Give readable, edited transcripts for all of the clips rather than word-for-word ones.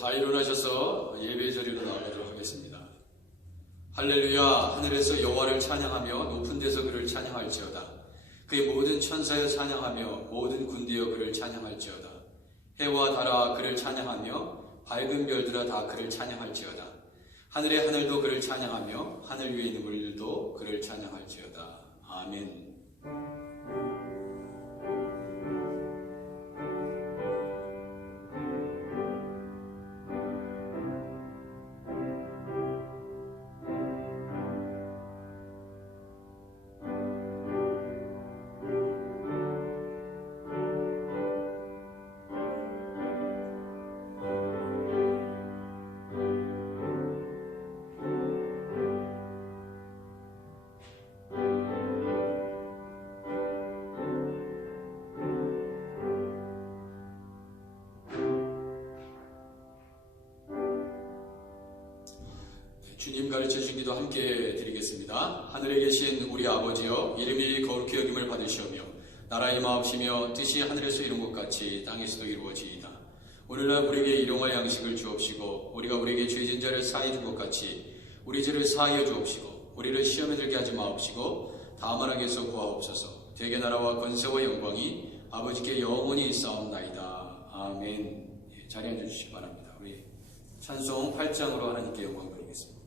다 일어나셔서 예배 자리로 나가도록 하겠습니다. 할렐루야. 하늘에서 여호와를 찬양하며 높은 데서 그를 찬양할지어다. 그의 모든 천사여 찬양하며 모든 군대여 그를 찬양할지어다. 해와 달아 그를 찬양하며 밝은 별들아 다 그를 찬양할지어다. 하늘의 하늘도 그를 찬양하며 하늘 위에 있는 물들도 그를 찬양할지어다. 아멘. 주님 가르쳐주신 기도 함께 드리겠습니다. 하늘에 계신 우리 아버지여, 이름이 거룩히 여김을 받으시오며 나라의 마옵시며 뜻이 하늘에서 이룬 것 같이 땅에서도 이루어지이다. 오늘날 우리에게 일용할 양식을 주옵시고 우리가 우리에게 죄진 자를 사하여 준 것 같이 우리 죄를 사하여 주옵시고 우리를 시험에 들게 하지 마옵시고 다만 악에서 구하옵소서. 되게 나라와 권세와 영광이 아버지께 영원히 있사옵나이다. 아멘. 자리에 앉아주시기 바랍니다. 우리 찬송 8장으로 하나님께 영광 드리겠습니다.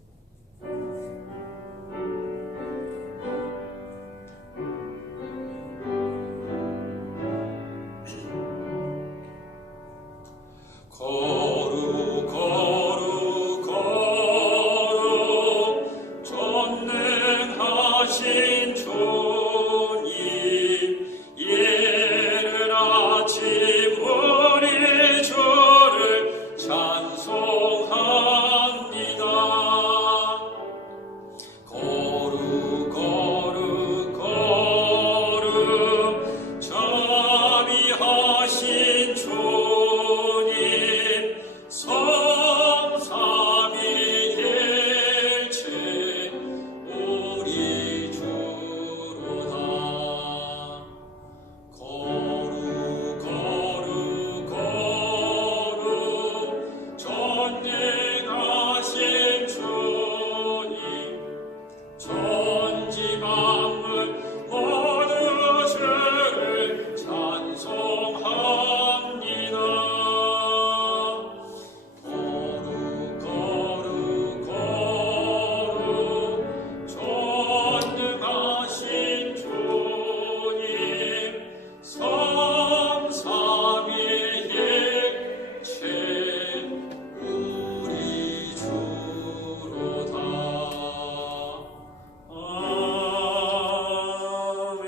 거룩 거룩 거룩 전능하신 주님, 이른 아침 우리 주를 찬송합니다. 거룩 거룩 거룩 자비하신 주님, 성삼위일체 우리 주로다. 거룩 거룩 거룩 전능하신 주님, 천지만물 모두 주를 찬송합니다. 거룩 거룩 거룩 전능하신 주님, 성삼위일체 우리 주로다. 아멘.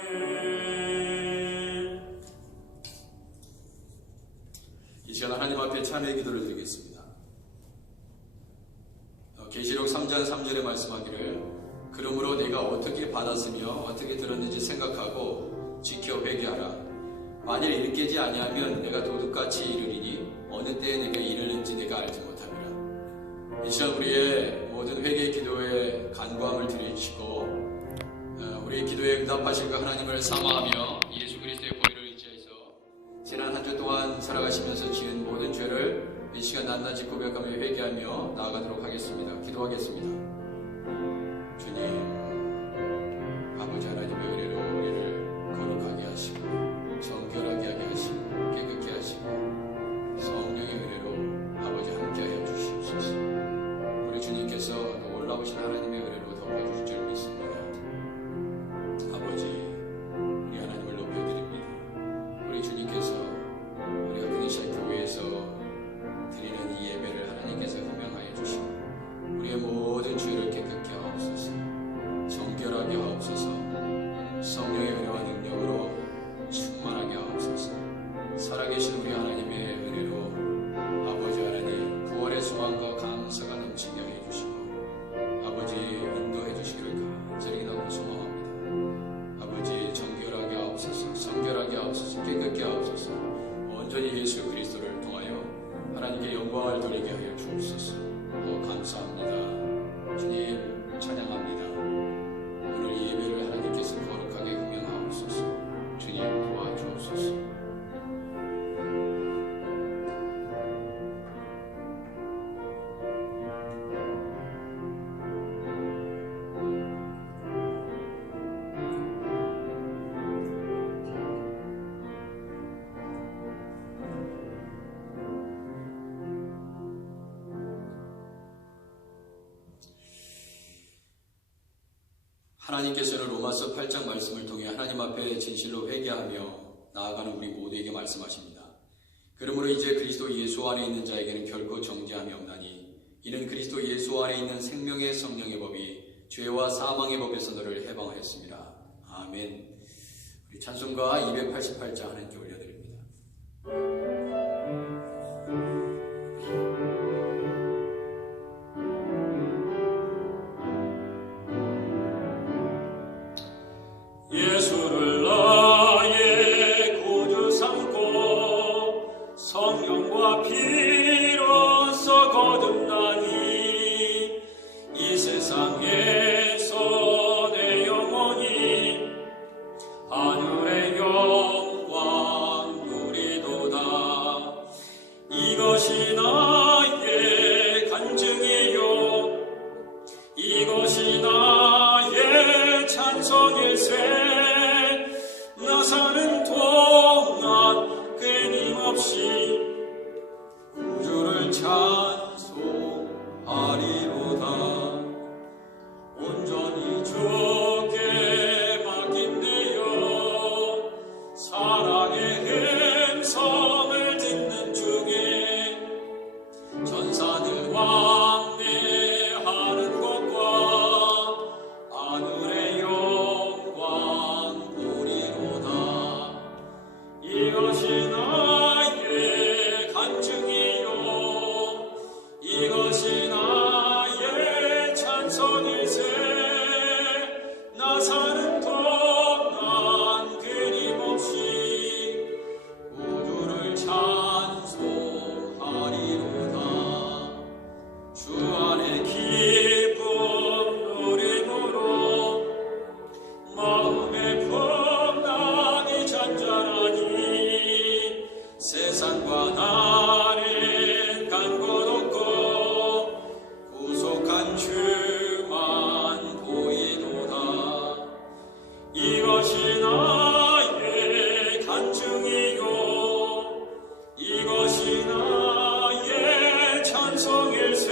이 시간 하나님 앞에 참회의 기도를 드리겠습니다. 계시록 3장 3절에 말씀하기를 그러므로 내가 어떻게 받았으며 어떻게 들었는지 생각하고 지켜 회개하라. 만일 일깨지 아니하면 내가 도둑같이 이르리니 어느 때에 내가 이르는지 내가 알지 못함이라. 이 시간 우리의 모든 회개 기도에 간구함을 드리시고 우리 기도에 응답하실 그 하나님을 사모하며 예수 그리스도의 보혈을 의지해서 지난 한 주 동안 살아가시면서 지은 모든 죄를 이 시간 낱낱이 고백하며 회개하며 나아가도록 하겠습니다. 기도하겠습니다. 주님, 아버지 하나님의 은혜로 우리를 거룩하게 하시고 정결하게 하게 하시고 깨끗게 하시고 성령의 은혜로 아버지 함께하여 주시옵소서. 우리 주님께서 놀라우신 하나님의 은혜로 덮어주실 줄 믿습니다. 아버지, 우리 하나님을 높여드립니다. 우리 주님께서 우리가 그리스도의 교회에서 드리는 이 예배를 하나님께서 흠명하여 주시고 우리의 모든 죄를 깨끗게 하옵소서. 정결하게 하옵소서. 성령의 은혜와 능력으로 충만하게 하옵소서. 살아계신 우리 하나님의 은혜로 아버지 하나님 부활의 소망과 감사가 넘치게 해주시고 아버지 인도해 주시기를 간절히 너무 소망합니다. 아버지 정결하게 하옵소서. 성결하게 하옵소서. 깨끗게 하옵소서. 온전히 예수 그리스도를 통하여 하나님께 영광을 돌리게 하여 주옵소서. 감사합니다. 주님 찬양합니다. 오늘 이 예배를 하나님께서 거룩하게 흠명하옵소서. 주님 도와주옵소서. 하나님께서는 로마서 8장 말씀을 통해 하나님 앞에 진실로 회개하며 나아가는 우리 모두에게 말씀하십니다. 그러므로 이제 그리스도 예수 안에 있는 자에게는 결코 정죄함이 없나니 이는 그리스도 예수 안에 있는 생명의 성령의 법이 죄와 사망의 법에서 너를 해방하였습니다. 아멘. 우리 찬송가 288장 하나님께 올려드립니다. 예수를 나의 구주 삼고 성령과 피로써 거듭나니 이 세상에서 내 영혼이 하늘의 영광 누리도다. 이것이 나의 간증이요 이것이 나의 찬송일세. 나 사는 동안 끊임없이 구주를 찬송하리로다. 온전히 주께 맡긴대요. 사랑의 음성을 듣는 중에 전사들 왕래하는 곳과 하늘의 영광 보리로다. 이것이 나의 간증이요 이것이 나의 찬송일세. 나 사는 동안 끊임없이 구주를 찬송하리로다. 주 안에 기쁨 누림으로 마음의 평안이 잔잔하니 세상과 나는 간 곳 없고 구속한 주만 보이도다. 이것이 나의 간증이요 이것이 나의 찬송일세.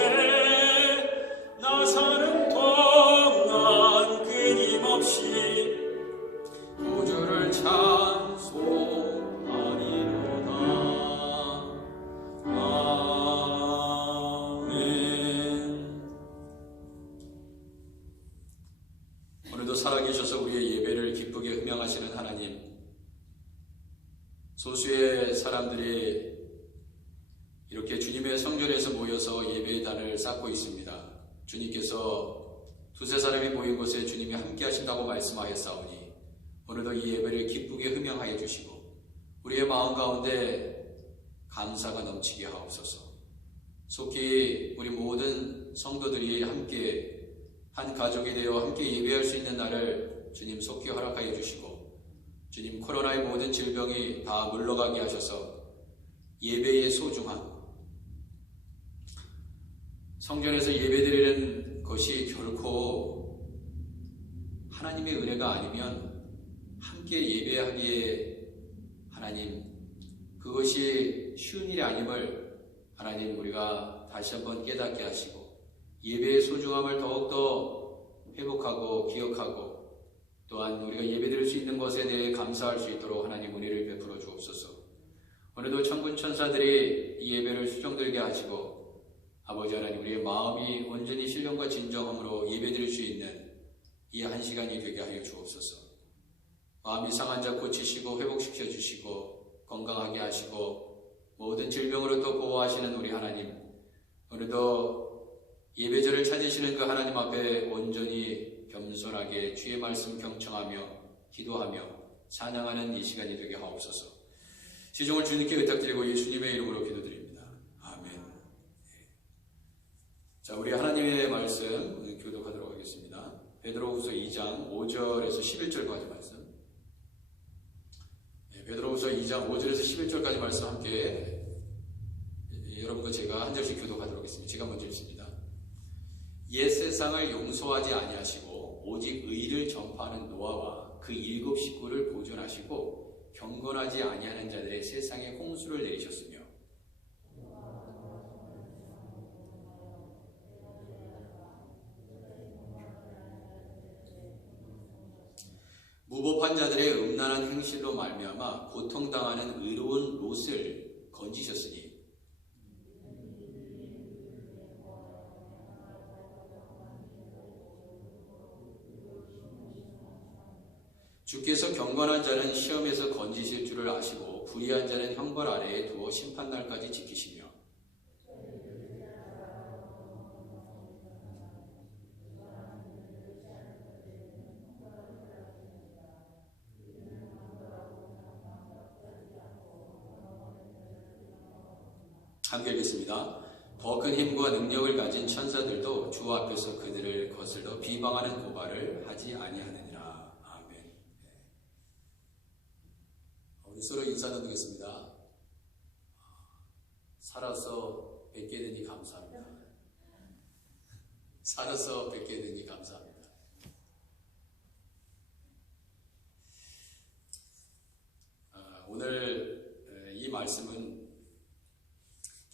나 사는 동안 끊임없이 구주를 찬송하리로다. 아멘. 오늘도 살아계셔서 우리의 예배를 기쁘게 흠양하시는 하나님, 소수의 사람들이 이렇게 주님의 성전에서 모여서 예배의 단을 쌓고 있습니다. 주님께서 두세 사람이 모인 곳에 주님이 함께 하신다고 말씀하였사오니 오늘도 이 예배를 기쁘게 흠양하여 주시고 우리의 마음 가운데 감사가 넘치게 하옵소서. 속히 우리 모든 성도들이 함께 한 가족이 되어 함께 예배할 수 있는 날을 주님 속히 허락하여 주시고 주님 코로나의 모든 질병이 다 물러가게 하셔서 예배의 소중함, 성전에서 예배드리는 것이 결코 하나님의 은혜가 아니면 함께 예배하기에 하나님 그것이 쉬운 일이 아님을 하나님 우리가 다시 한번 깨닫게 하시고 예배의 소중함을 더욱더 회복하고 기억하고 또한 우리가 예배드릴 수 있는 것에 대해 감사할 수 있도록 하나님 은혜를 베풀어 주옵소서. 오늘도 천군 천사들이 이 예배를 수종들게 하시고 아버지 하나님 우리의 마음이 온전히 신령과 진정함으로 예배드릴 수 있는 이 한 시간이 되게 하여 주옵소서. 마음이 상한 자 고치시고 회복시켜 주시고 건강하게 하시고 모든 질병으로부터 보호하시는 우리 하나님, 오늘도 예배절을 찾으시는 그 하나님 앞에 온전히 겸손하게 주의 말씀 경청하며 기도하며 찬양하는 이 시간이 되게 하옵소서. 시종을 주님께 의탁드리고 예수님의 이름으로 기도드립니다. 아멘. 자, 우리 하나님의 말씀 오늘 교독하도록 하겠습니다. 베드로후서 2장 5절에서 11절까지 말씀. 베드로후서 2장 5절에서 11절까지 말씀 함께 여러분과 제가 한 절씩 교독하도록 하겠습니다. 제가 먼저 읽습니다. 옛 세상을 용서하지 아니하시고 오직 의를 전파하는 노아와 그 7 식구를 보존하시고 경건하지 아니하는 자들의 세상에 홍수를 내리셨으며 무법한 자들의 음란한 행실로 말미암아 고통당하는 의로운 롯을 건지셨으니 주께서 경건한 자는 시험에서 건지실 줄을 아시고 불의한 자는 형벌 아래에 두어 심판날까지 지키시며 함께 읽겠습니다. 더 큰 힘과 능력을 가진 천사들도 주 앞에서 그들을 거슬러 비방하는 고발을 하지 아니하느니라. 아멘. 우리 서로 인사 나누겠습니다. 살아서 뵙게 되니 감사합니다. 살아서 뵙게 되니 감사합니다. 오늘 이 말씀은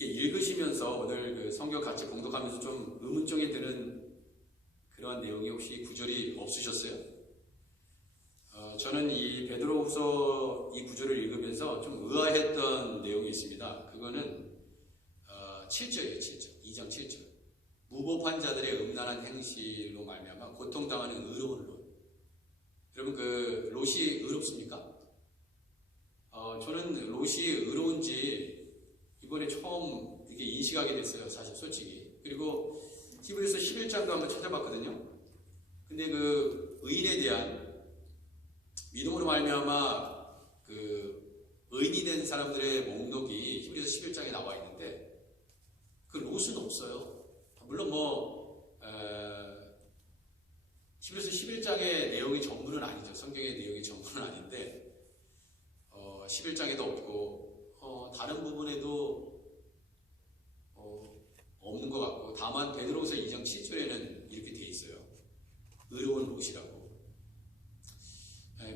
읽으시면서 오늘 그 성경 같이 공독하면서 좀 의문점이 드는 그러한 내용이 혹시 구절이 없으셨어요? 저는 이 베드로후서 이 구절을 읽으면서 좀 의아했던 내용이 있습니다. 그거는 7절이에요. 7절. 2장 7절. 무법한 자들의 음란한 행실로 말미암아 고통당하는 의로운 롯. 여러분 그 롯이 의롭습니까? 저는 롯이 의로운지 이번에 처음 이렇게 인식하게 됐어요. 사실 솔직히. 그리고 히브리서 11장도 한번 찾아봤거든요. 근데 그 의인에 대한 믿음으로 말미암아 그 의인이 된 사람들의 목록이 히브리서 11장에 나와 있는데 그 롯은 없어요. 물론 히브리서 11장의 내용이 전부는 아니죠. 성경의 내용이 전부는 아닌데 11장에도 없고 다른 부분에도 없는 것 같고 다만 베드로후서 2장 7절에는 이렇게 돼 있어요. 의로운 롯이라고.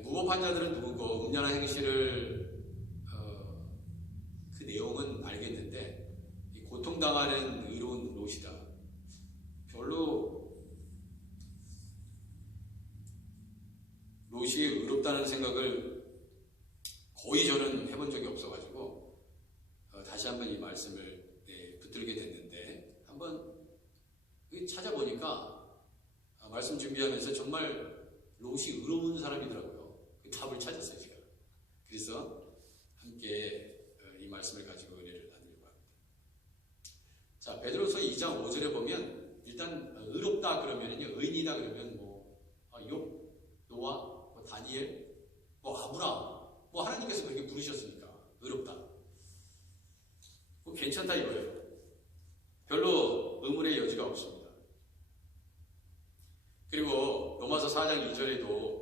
무법한 자들은 누구고 음란한 행실을 그 내용은 알겠는데 고통당하는 의로운 롯이다. 별로 롯이 의롭다는 생각을 거의 저는 해본 적이 없어가지고 다시 한번 이 말씀을 붙들게 됐는데 한번 찾아보니까 말씀 준비하면서 정말 롯이 의로운 사람이더라고요. 그 답을 찾았어요 제가. 그래서 함께 이 말씀을 가지고 은혜를 나누려고 합니다. 자, 베드로서 2장 5절에 보면 일단 의롭다 그러면은요, 의인이다 그러면 욥, 노아, 다니엘, 아브라함, 하나님께서 그렇게 부르셨으니까 의롭다. 괜찮다 이거예요. 별로 의문의 여지가 없습니다. 그리고 로마서 4장 2절에도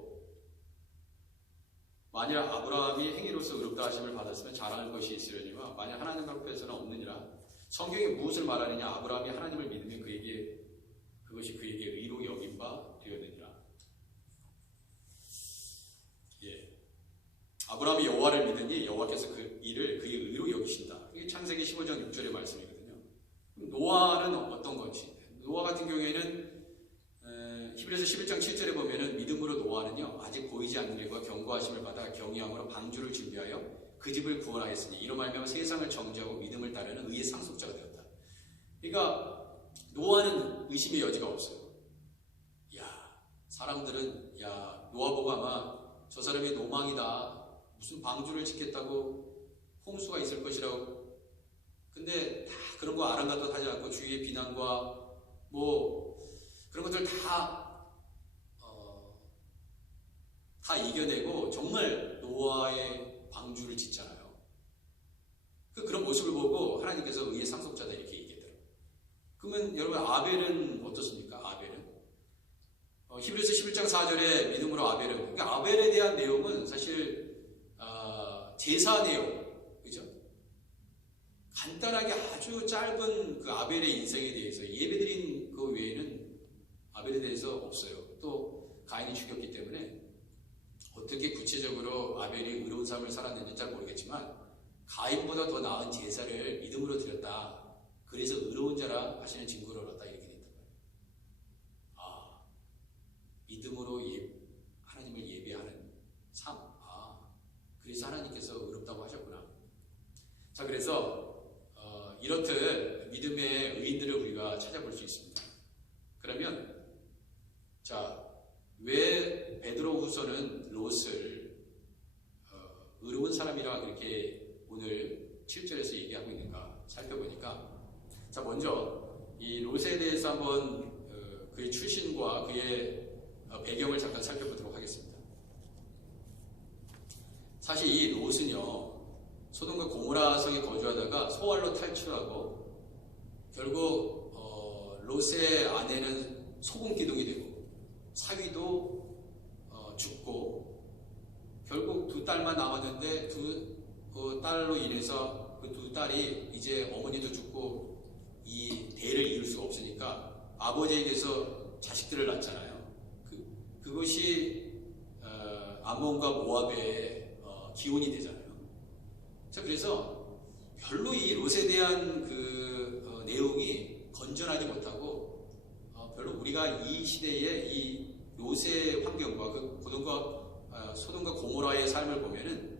만일 아브라함이 행위로서 의롭다 하심을 받았으면 자랑할 것이 있으려니와 만일 하나님 앞에서는 없느니라. 성경이 무엇을 말하느냐? 아브라함이 하나님을 믿으면 그것이 그에게 의로 여긴 바 되었느니라. 아브라함이 여호와를 믿으니 여호와께서 그 일을 그의 의로 여기신다. 이게 창세기 15장 6절의 말씀이거든요. 노아는 어떤 건지. 노아 같은 경우에는 히브리서 11장 7절에 보면은 믿음으로 노아는요 아직 보이지 않는 일과 경고하심을 받아 경외함으로 방주를 준비하여 그 집을 구원하였으니 이로 말미암아 세상을 정죄하고 믿음을 따르는 의의 상속자가 되었다. 그러니까 노아는 의심의 여지가 없어요. 사람들은 노아 보고 아마 저 사람이 노망이다. 무슨 방주를 짓겠다고 홍수가 있을 것이라고. 근데 다 그런 거 아랑곳도 하지 않고 주위의 비난과 그런 것들 다 이겨내고 정말 노아의 방주를 짓잖아요. 그런 모습을 보고 하나님께서 의의 상속자다 이렇게 얘기했더라고요. 그러면 여러분 아벨은 어떻습니까? 아벨은 히브리서 11장 4절에 믿음으로 아벨은, 그러니까 아벨에 대한 내용은 사실 제사 내용, 그죠? 간단하게 아주 짧은 그 아벨의 인생에 대해서 예배드린 그 외에는 아벨에 대해서 없어요. 또 가인이 죽였기 때문에 어떻게 구체적으로 아벨이 의로운 삶을 살았는지 잘 모르겠지만 가인보다 더 나은 제사를 믿음으로 드렸다. 그래서 의로운 자라 하시는 증거를 얻었다 이렇게 된단 말이에요. 믿음으로 하나님을 예배하는 볼 수 있습니다. 그러면 자, 왜 베드로후서는 롯을 의로운 사람이라 그렇게 오늘 7절에서 얘기하고 있는가 살펴보니까, 자, 먼저 이 롯에 대해서 한번 그의 출신과 그의 배경을 잠깐 살펴보도록 하겠습니다. 사실 이 롯은요, 소돔과 고모라 성에 거주하다가 소활로 탈출하고 결국 롯의 아내는 소금 기둥이 되고 사위도 죽고 결국 두 딸만 남았는데 그 딸로 인해서 그 두 딸이 이제 어머니도 죽고 이 대를 이을 수가 없으니까 아버지에게서 자식들을 낳잖아요. 그것이 암몬과 모압의 기원이 되잖아요. 자, 그래서 별로 이 롯에 대한 그 내용이 건전하지 못하고 별로 우리가 이 시대의 이 롯의 환경과 그 소돔과 고모라의 삶을 보면은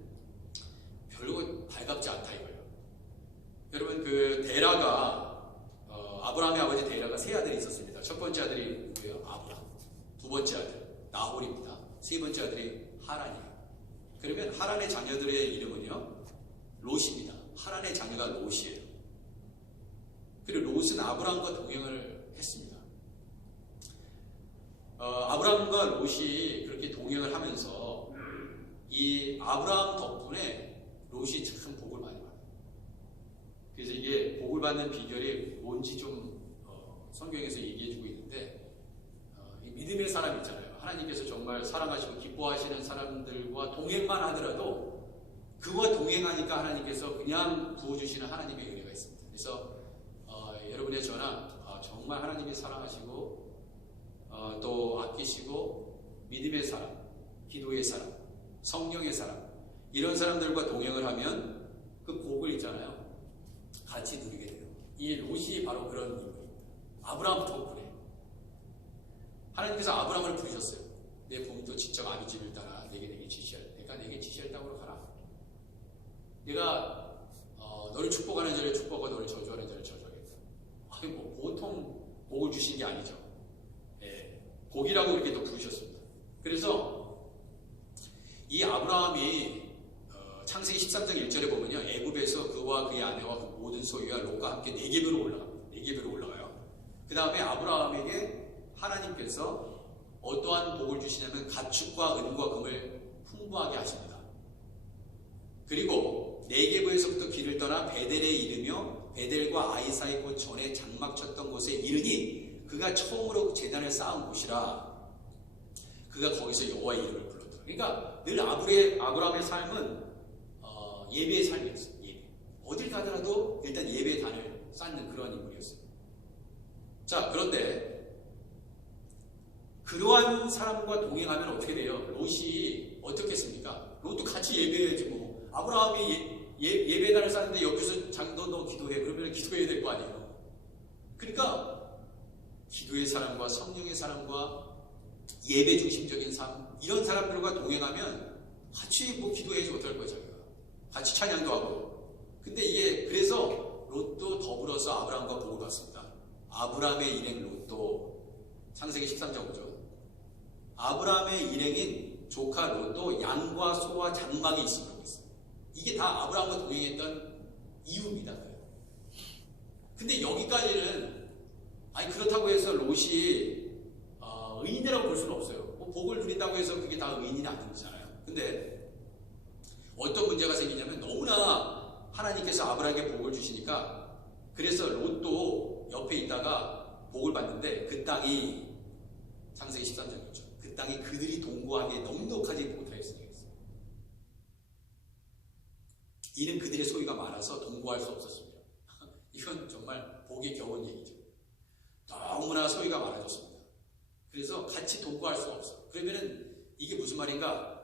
별로 발갑지 않다 이거예요. 여러분, 그 데라가 아브라함의 아버지 데라가 세 아들이 있었습니다. 첫 번째 아들이 누구예요? 아브라함. 두 번째 아들 나홀입니다. 세 번째 아들이 하란이에요. 그러면 하란의 자녀들의 이름은요, 롯입니다. 하란의 자녀가 롯이에요. 그리고 롯은 아브라함과 동행을 했습니다. 아브라함과 롯이 그렇게 동행을 하면서 이 아브라함 덕분에 롯이 참 복을 많이 받아요. 그래서 이게 복을 받는 비결이 뭔지 좀 성경에서 얘기해주고 있는데, 이 믿음의 사람 있잖아요. 하나님께서 정말 사랑하시고 기뻐하시는 사람들과 동행만 하더라도 그와 동행하니까 하나님께서 그냥 부어주시는 하나님의 은혜가 있습니다. 그래서 여러분의 저나 정말 하나님이 사랑하시고 또 아끼시고 믿음의 사람, 기도의 사람, 성령의 사람, 이런 사람들과 동행을 하면 그 복을 있잖아요, 같이 누리게 돼요. 이 롯이 바로 그런 인물입니다. 아브라함 덕분에 하나님께서 아브라함을 부르셨어요. 내 부모도 지적 아비집을 따라 내게 지시할 땅으로 가라. 내가 너를 축복하는 자를 축복하고 너를 저주하는 자를 저주하겠다. 아니, 뭐 보통 복을 주신 게 아니죠. 예, 복이라고 이렇게 또 부르셨습니다. 그래서 이 아브라함이 창세기 13장 1절에 보면요, 애굽에서 그와 그의 아내와 그 모든 소유와 롯과 함께 네겝으로 올라갑니다. 네겝으로 올라가요. 그 다음에 아브라함에게 하나님께서 어떠한 복을 주시냐면 가축과 은과 금을 풍부하게 하십니다. 그리고 네겝에서부터 길을 떠나 베델에 이르며 베델과 아이 사이 곧 전에 장막 쳤던 곳에 이르니 그가 처음으로 제단을 쌓은 곳이라. 그가 거기서 여호와의 이름을 불렀더라. 그러니까 늘 아브라함의 삶은 예배의 삶이었어요. 예배. 어딜 가더라도 일단 예배의 단을 쌓는 그런 인물이었어요. 자, 그런데 그러한 사람과 동행하면 어떻게 돼요? 롯이 어떻겠습니까? 롯도 같이 예배해야지 뭐. 아브라함이 예배단을 쌓는데 옆에서 너 기도해. 그러면 기도해야 될 거 아니에요. 그러니까 기도의 사람과 성령의 사람과 예배 중심적인 삶, 이런 사람들과 동행하면 같이 뭐 기도해야지 못할 거예요. 자기가 같이 찬양도 하고. 근데 이게 그래서 롯도 더불어서 아브라함과 복을 받습니다. 아브라함의 일행 롯도, 창세기 13장 5절, 아브라함의 일행인 조카 롯도 양과 소와 장막이 있음으로 있어요. 이게 다 아브라함과 동행했던 이유입니다. 근데 여기까지는, 아니 그렇다고 해서 롯이 의인이라고 볼 수는 없어요. 뭐 복을 누린다고 해서 그게 다 의인이 아니잖아요. 근데 어떤 문제가 생기냐면, 너무나 하나님께서 아브라함에게 복을 주시니까, 그래서 롯도 옆에 있다가 복을 받는데 그 땅이, 창세기 13장이었죠. 그 땅이 그들이 동거하기에 넉넉하지 못하였으니, 이는 그들의 소유가 많아서 동거할 수 없었습니다. 이건 정말 복이 겨운 얘기죠. 너무나 소유가 많아졌습니다. 그래서 같이 동거할 수가 없어. 그러면은 이게 무슨 말인가?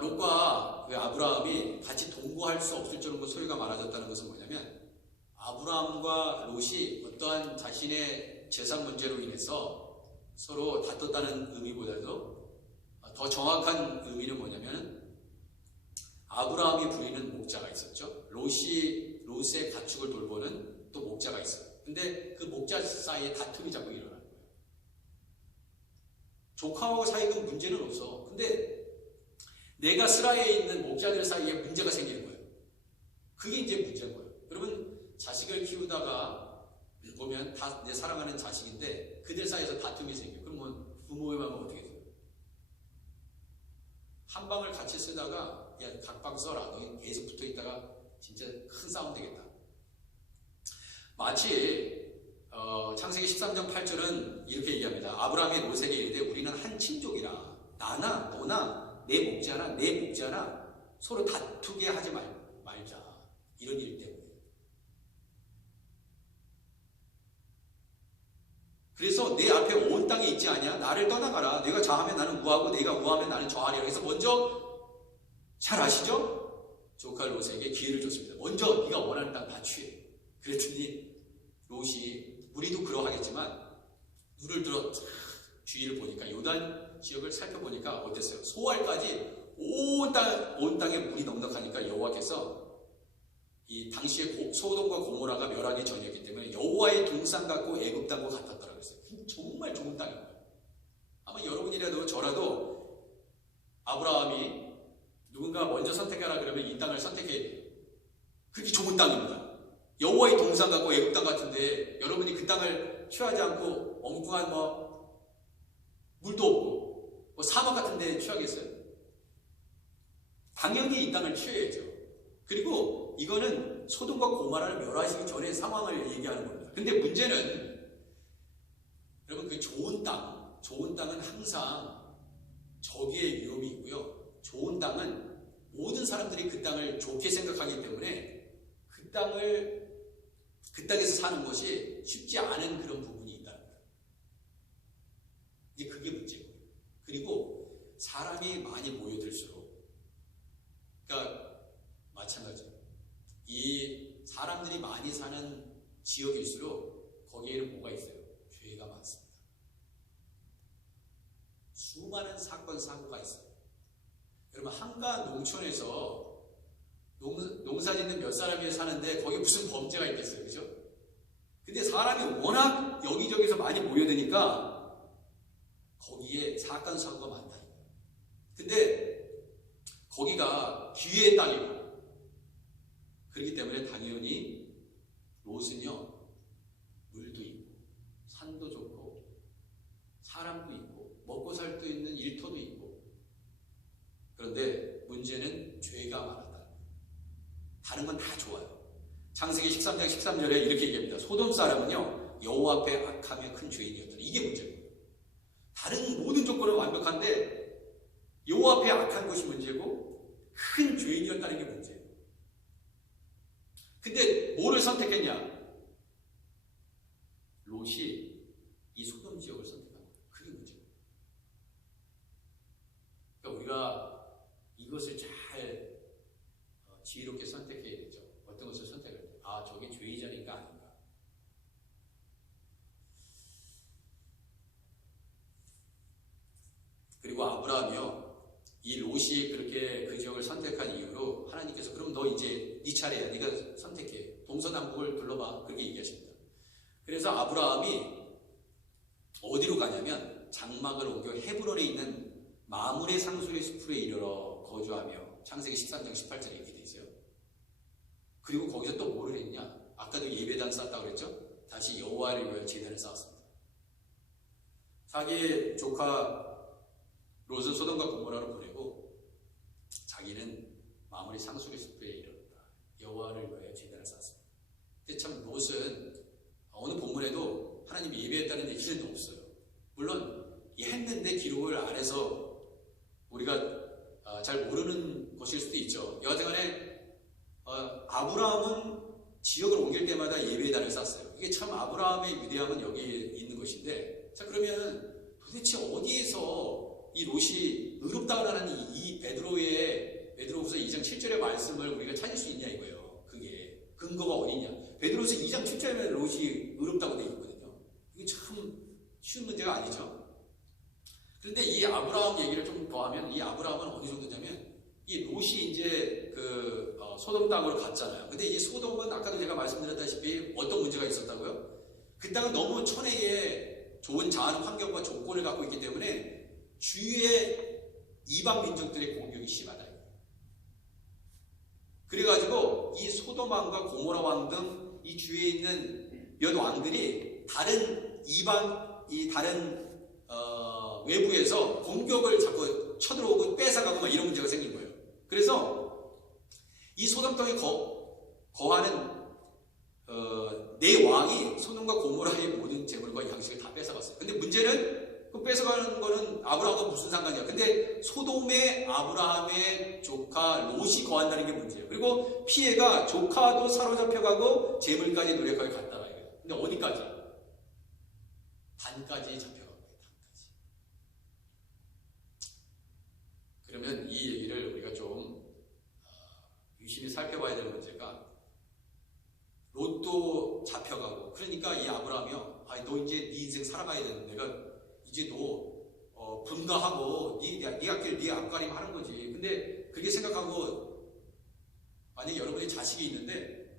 롯과 그 아브라함이 같이 동거할 수 없을 정도로 소유가 많아졌다는 것은 뭐냐면, 아브라함과 롯이 어떠한 자신의 재산 문제로 인해서 서로 다퉜다는 의미보다도 더 정확한 의미는 뭐냐면, 아브라함이 부리는 목자가 있었죠. 롯의 가축을 돌보는 또 목자가 있어요. 근데 그 목자 사이에 다툼이 자꾸 일어나는 거예요. 조카하고 사이는 문제는 없어. 근데 내가 스라에 있는 목자들 사이에 문제가 생기는 거예요. 그게 이제 문제인 거예요. 여러분, 자식을 키우다가 보면 다 내 사랑하는 자식인데 그들 사이에서 다툼이 생겨요. 그러면 부모의 마음은 어떻게 돼요? 한 방을 같이 쓰다가 야, 각방 써라. 너 계속 붙어 있다가 진짜 큰 싸움 되겠다. 마치 창세기 13장 8절은 이렇게 얘기합니다. 아브라함이 롯에게 이르되 우리는 한 친족이라 나나 너나 내 목자나 서로 다투게 하지 말자. 이런 일 때문에. 그래서 내 앞에 온 땅에 있지 아니야? 나를 떠나가라. 내가 좌하면 나는 우하고 내가 우하면 나는 좌하리라. 그래서 먼저 잘 아시죠? 조카 롯에게 기회를 줬습니다. 먼저 네가 원하는 땅 다 취해. 그랬더니 롯이 우리도 그러하겠지만 눈을 들어 주위를 보니까 요단 지역을 살펴보니까 어땠어요? 소알까지 온 땅에 물이 넉넉하니까 여호와께서 이 당시에 소돔과 고모라가 멸하기 전이었기 때문에 여호와의 동산 같고 애굽 땅과 같았더라 그랬어요. 정말 좋은 땅인 거예요. 아마 여러분이라도 저라도 아브라함이 누군가 먼저 선택하라 그러면 이 땅을 선택해야 돼요. 그렇게 좋은 땅입니다. 여호와의 동산 같고 애굽 땅 같은데 여러분이 그 땅을 취하지 않고 엉뚱한 물도 없고 사막 같은 데 취하겠어요? 당연히 이 땅을 취해야죠. 그리고 이거는 소돔과 고모라를 멸하시기 전의 상황을 얘기하는 겁니다. 근데 문제는 여러분 그 좋은 땅은 항상 적의 위험이 있고요. 좋은 땅은 모든 사람들이 그 땅을 좋게 생각하기 때문에 그 땅에서 사는 것이 쉽지 않은 그런 부분이 있다는 거예요. 이제 그게 문제고요. 그리고 사람이 많이 모여들수록, 그러니까 마찬가지예요. 이 사람들이 많이 사는 지역일수록 거기에는 뭐가 있어요? 죄가 많습니다. 수많은 사건, 사고가 있어요. 여러분, 한가 농촌에서 농사 짓는 몇 사람이 사는데 거기 무슨 범죄가 있겠어요? 그죠? 근데 사람이 워낙 여기저기서 많이 모여드니까 거기에 사건, 사고가 많다. 근데 거기가 기회의 땅이고, 그렇기 때문에 당연히 롯은요, 물도 있고, 산도 좋고, 사람도 있고, 먹고 살 수 있는 일터도 있고, 그런데 문제는 죄가 많았다. 다른 건 다 좋아요. 창세기 13장 13절에 이렇게 얘기합니다. 소돔 사람은요, 여호와 앞에 악하며 큰 죄인이었다. 이게 문제예요. 다른 모든 조건은 완벽한데 여호와 앞에 악한 것이 문제고 큰 죄인이었다는 게 문제예요. 근데 뭐를 선택했냐? 롯이 이 소돔 지역을 선택한 거예요. 그게 문제예요. 그러니까 우리가 이것을 잘 지혜롭게 선택해야 되죠. 어떤 것을 선택할 때, 저게 죄의 자리인가 아닌가. 그리고 아브라함이요, 이 롯이 그렇게 그 지역을 선택한 이유로 하나님께서 그럼 너 이제 네 차례야. 네가 선택해. 동서남북을 둘러봐. 그렇게 얘기하십니다. 그래서 아브라함이 어디로 가냐면 장막을 옮겨 헤브론에 있는 마므레 상수리 숲으로 이르러 거주하며, 창세기 13장 18절에 이렇게 돼 있어요. 그리고 거기서 또 뭐를 했냐? 아까도 예배단 쌓았다고 그랬죠? 다시 여호와를 위하여 제단을 쌓았습니다. 자기 조카 롯은 소돔과 고모라로 보내고 자기는 마므레 상수리 숲에 이르렀다. 여호와를 위하여 제단을 쌓았습니다. 근데 참 롯은 어느 본문에도 하나님이 예배했다는 얘기는 없어요. 물론 했는데 기록을 안 해서 우리가 잘 모르는 것일 수도 있죠. 여하튼간에 아브라함은 지역을 옮길 때마다 예배단을 쌓았어요. 이게 참 아브라함의 위대함은 여기에 있는 것인데, 자 그러면 도대체 어디에서 이 롯이 의롭다라는 이 베드로후서 2장 7절의 말씀을 우리가 찾을 수 있냐 이거예요. 그게 근거가 어디냐? 베드로후서 2장 7절에 롯이 의롭다고 되어 있거든요. 이게 참 쉬운 문제가 아니죠. 그런데 이 아브라함 얘기를 좀 더 하면, 이 아브라함은 어느 정도냐면, 이 롯이 이제 소돔 땅으로 갔잖아요. 근데 이 소돔은 아까도 제가 말씀드렸다시피 어떤 문제가 있었다고요? 그 땅은 너무 천혜의 좋은 자연 환경과 조건을 갖고 있기 때문에 주위의 이방 민족들의 공격이 심하다. 그래가지고 이 소돔왕과 고모라 왕 등 이 주위에 있는 몇 왕들이 다른 외부에서 공격을 자꾸 쳐들어오고 뺏어가고 막 이런 문제가 생긴 거예요. 그래서 이 소돔 땅에 거하는 네 왕이 소돔과 고모라의 모든 재물과 양식을 다 뺏어갔어요. 근데 문제는 그 뺏어가는 거는 아브라함과 무슨 상관이야. 근데 소돔에 아브라함의 조카 롯이 거한다는 게 문제예요. 그리고 피해가 조카도 사로잡혀가고 재물까지 노력하게 갔다가 이거예요. 근데 어디까지? 단까지 잡혀간 거예요. 단까지. 그러면 이 얘기를 우리가 좀 유심히 살펴봐야 될 문제가, 롯도 잡혀가고, 그러니까 이 아브라함이요, 너 이제 네 인생 살아가야 되는데, 내가 이제 너 분가하고 네 앞길 네 앞가림 하는 거지. 근데 그렇게 생각하고, 만약에 여러분의 자식이 있는데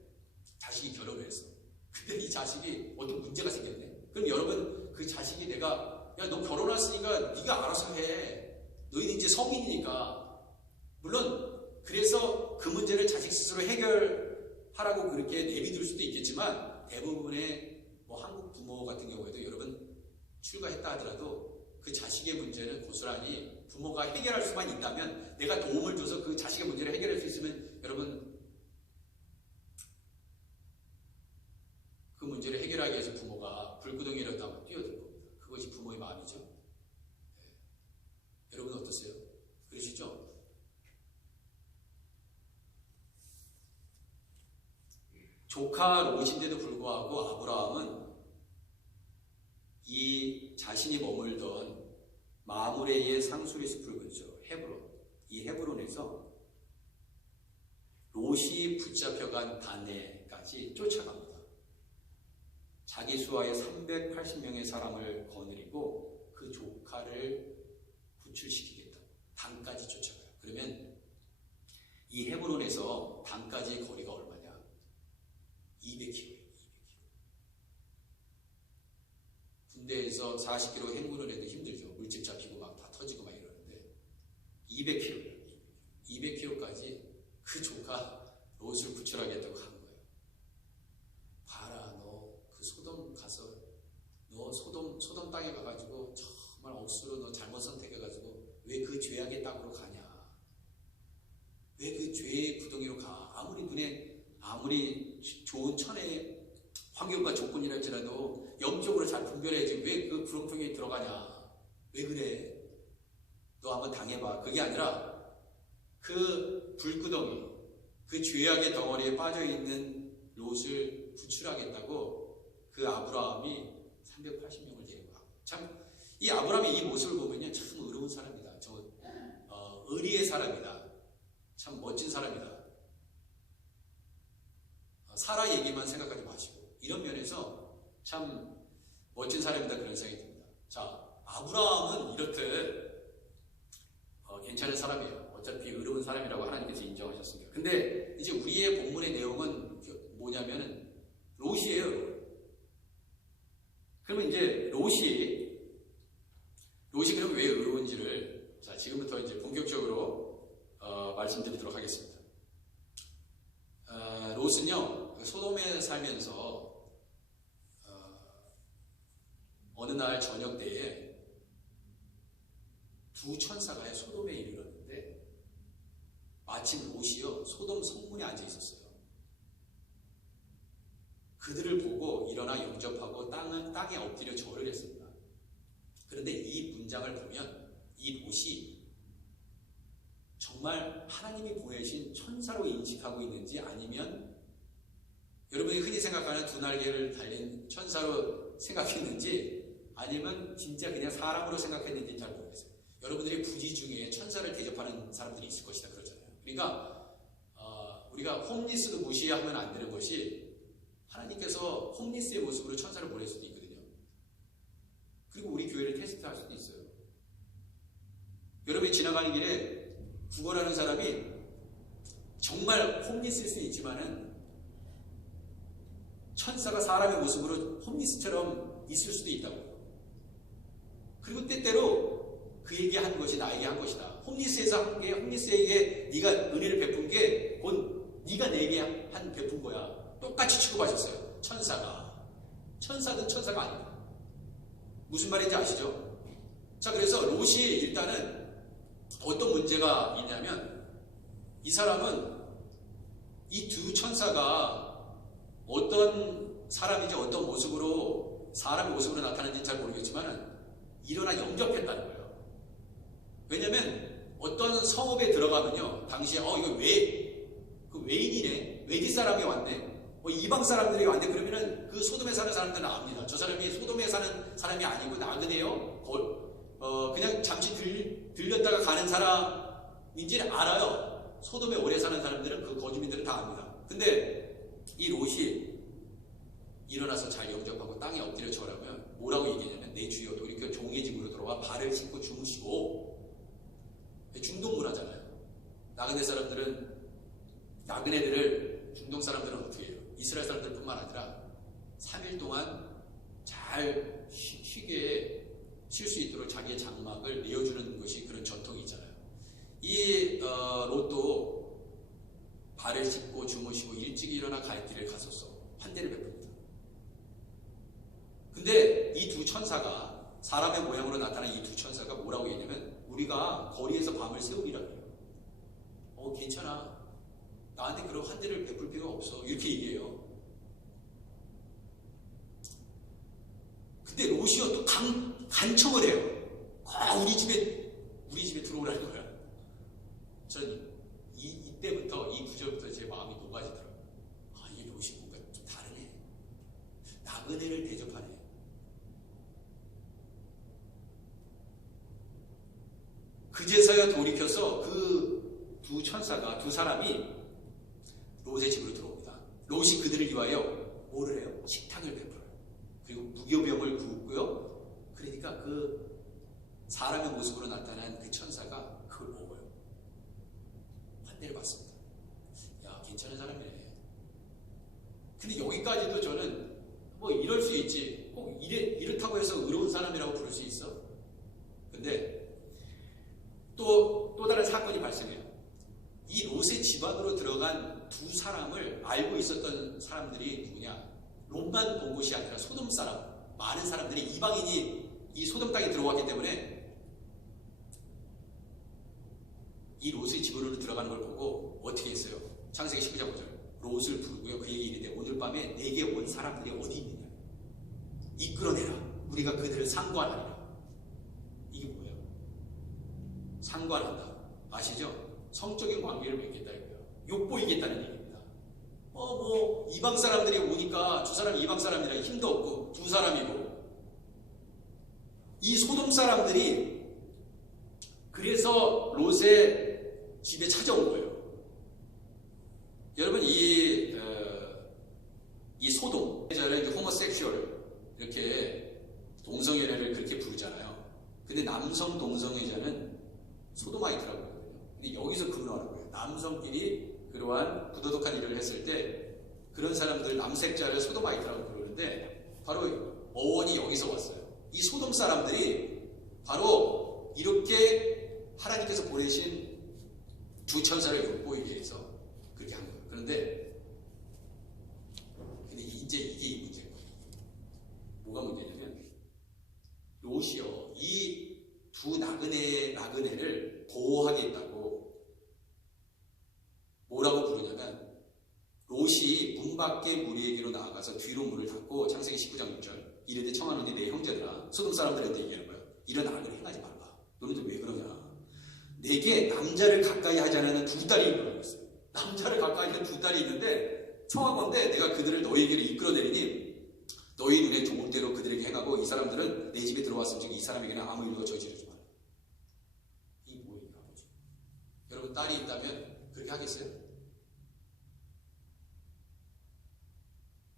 자식이 결혼을 했어. 근데 이 자식이 어떤 문제가 생겼네. 그럼 여러분 그 자식이 내가 야 너 결혼했으니까 네가 알아서 해. 너희는 이제 성인이니까. 물론 그래서 그 문제를 자식 스스로 해결하라고 그렇게 내비둘 수도 있겠지만, 대부분의 한국 부모 같은 경우에도 여러분 출가했다 하더라도 그 자식의 문제는 고스란히 부모가 해결할 수만 있다면, 내가 도움을 줘서 그 자식의 문제를 해결할 수 있으면 여러분 그 문제를 해결하기 위해서 부모가 불구덩이라도 한번 뛰어들 겁니다. 그것이 부모의 마음이죠. 네. 여러분 어떠세요? 그러시죠? 조카 롯인데도 불구하고 아브라함은 이 자신이 머물던 마므레의 상수리 숲을 그죠. 헤브론. 이 헤브론에서 롯이 붙잡혀간 다네까지 쫓아갑니다. 자기 수하의 380명의 사람을 거느리고 그 조카를 구출시키겠다. 단까지 쫓아가요. 그러면 이 헤브론에서 단까지의 거리가 얼마냐? 200km예요. 군대에서 40km 행군을 해도 힘들죠. 물집 잡히고 막 다 터지고 막 이러는데 200km예요. 200km까지 그 조카 롯을 구출하겠다고 한 거예요. 봐라, 너 그 소돔 가서 너 소돔 땅에 가가지고 정말 억수로 너 잘못 선택해가지고 왜 그 죄악의 땅으로 가냐? 왜 그 죄의 구덩이로 가? 아무리 좋은 천혜의 환경과 조건이라 할지라도 영적으로 잘 분별해야지 왜 그 구렁텅이에 들어가냐? 왜 그래? 너 한번 당해봐. 그게 아니라 그 불구덩이, 그 죄악의 덩어리에 빠져있는 롯을 구출하겠다고 그 아브라함이 380명을 데리고 가고. 참, 이 아브라함의 이 모습을 보면요, 참 의로운 사람이다. 의리의 사람이다. 참 멋진 사람이다. 사라 얘기만 생각하지 마시고 이런 면에서 참 멋진 사람이다, 그런 생각이 듭니다. 자, 아브라함은 이렇듯 괜찮은 사람이에요. 어차피 의로운 사람이라고 하나님께서 인정하셨습니다. 근데 이제 우리의 본문의 내용은 뭐냐면은 롯이에요. 그러면 이제 롯이 그럼 왜 의로운지를 자, 지금부터 이제 본격적으로 말씀드리도록 하겠습니다. 롯은요, 소돔에 살면서 어느 날 저녁 때에 두 천사가 소돔에 이르렀는데, 마침 롯이요 소돔 성문에 앉아 있었어요. 그들을 보고 일어나 영접하고 땅에 엎드려 절을 했습니다. 그런데 이 문장을 보면 이 롯이 정말 하나님이 보내신 천사로 인식하고 있는지, 아니면 여러분이 흔히 생각하는 두 날개를 달린 천사로 생각했는지, 아니면 진짜 그냥 사람으로 생각했는지 잘 모르겠어요. 여러분들이 부지 중에 천사를 대접하는 사람들이 있을 것이다 그러잖아요. 그러니까 우리가 홈리스도 무시하면 안 되는 것이, 하나님께서 홈리스의 모습으로 천사를 보낼 수도 있거든요. 그리고 우리 교회를 테스트할 수도 있어요. 여러분이 지나가는 길에 구걸하는 사람이 정말 홈리스일 수 있지만은 천사가 사람의 모습으로 홈리스처럼 있을 수도 있다고. 그리고 때때로 그에게 한 것이 나에게 한 것이다. 홈리스에서 한 게 홈리스에게 네가 은혜를 베푼 게 곧 네가 내게 한 베푼 거야. 똑같이 취급하셨어요. 천사든 천사가 아니다. 무슨 말인지 아시죠? 자, 그래서 롯이 일단은 어떤 문제가 있냐면 이 사람은 이 두 천사가 어떤 사람인지 어떤 모습으로 사람의 모습으로 나타나는지 잘 모르겠지만 일어나 영접했다는 거예요. 왜냐면 어떤 성읍에 들어가면요 당시에 이거 그 외인이네, 외지 사람이 왔네, 이방 사람들이 왔네. 그러면은 그 소돔에 사는 사람들은 압니다. 저 사람이 소돔에 사는 사람이 아니고 나그네요. 그냥 잠시 들렸다가 가는 사람인지를 알아요. 소돔에 오래 사는 사람들은 그 거주민들은 다 압니다. 근데 이 롯이 일어나서 잘 영접하고 땅에 엎드려 절하면 뭐라고 얘기하냐면 내 주여 돌이켜 종의 집으로 돌아와 발을 씻고 주무시고. 중동 문화잖아요. 나그네 사람들은 나그네들을 중동 사람들은 어떻게 해요? 이스라엘 사람들뿐만 아니라 3일 동안 잘 쉬게 쉴 수 있도록 자기의 장막을 내어주는 것이 그런 전통이 있잖아요. 이 롯도 발을 씻고 주무시고 일찍 일어나 갈 길을 갔었어. 환대를 베풉니다. 근데 이 두 천사가, 사람의 모양으로 나타난 이 두 천사가 뭐라고 얘기하냐면 우리가 거리에서 밤을 새우리라 그래요. 괜찮아. 나한테 그런 환대를 베풀 필요가 없어. 이렇게 얘기해요. 근데 롯이요 또 간청을 해요. 우리 집에 들어오라는 거야. 전 이때부터 이 구절부터 제 마음이 녹아지더라고요. 이 롯이 뭔가 좀 다르네. 나그네를 대접하네. 그제서야 돌이켜서 그 두 천사가, 두 사람이 롯의 집으로 들어옵니다. 롯이 그들을 위하여 뭐를 해요? 식탁을 베풀어요. 그리고 무교병을 구웠고요. 그러니까 그 사람의 모습으로 나타난 그 천사가 그걸 먹어요. 환대를 받습니다. 야, 괜찮은 사람이네. 근데 여기까지도 저는 이럴 수 있지. 꼭 이렇다고 해서 의로운 사람이라고 부를 수 있어? 근데 또 다른 사건이 발생해요. 이 롯의 집안으로 들어간 두 사람을 알고 있었던 사람들이 누구냐? 롯만 본 곳이 아니라 소돔 사람, 많은 사람들이, 이방인이 이 소돔 땅에 들어왔기 때문에 이 롯의 집으로 들어가는 걸 보고 어떻게 했어요? 창세기 19장 5절 롯을 부르고요 그에게 이르되 오늘 밤에 내게 온 사람들이 어디 있느냐? 이끌어내라. 우리가 그들을 상관하리라. 이게 뭐예요? 상관한다. 아시죠? 성적인 관계를 맺겠다 이거예요. 욕보이겠다는 얘기입니다. 이방 사람들이 오니까 두 사람이 이방 사람이라 힘도 없고 두 사람이고, 이 소돔 사람들이 그래서 롯의 집에 찾아온 거예요. 여러분 이 소돔, 호모섹슈얼 이렇게 동성애자를 그렇게 부르잖아요. 근데 남성 동성애자는 소도마이트라고 하거든요. 근데 여기서 근거하는 거예요. 남성끼리 그러한 부도덕한 일을 했을 때 그런 사람들 남색자를 소도마이트라고 부르는데 바로 어원이 여기서 왔어요. 이 소돔 사람들이 바로 이렇게 하나님께서 보내신 두 천사를 엿보이기 위해서 그렇게 한 거예요. 그런데 이제 이게 문제인 거예요. 뭐가 문제냐면 롯이요 이 두 나그네를 보호하겠다고 뭐라고 부르냐면 롯이 문 밖에 무리에게로 나아가서 뒤로 문을 닫고 창세기 19장 6절 이르되 청하노니 내 형제들아, 소돔 사람들한테 얘기하는 거예요. 이런 악을 행하지 말라. 너희들 왜 그러냐? 내게 남자를 가까이 하지 않는 두 딸이 있어요. 남자를 가까이 하는 두 딸이 있는데 청하건대 내가 그들을 너희에게로 이끌어내리니 너희 눈에 좋을 대로 그들에게 행하고 이 사람들은 내 집에 들어왔음즉 이 사람에게는 아무 일도 저지르지 마라. 이게 뭐예요? 아버지? 여러분 딸이 있다면 그렇게 하겠어요?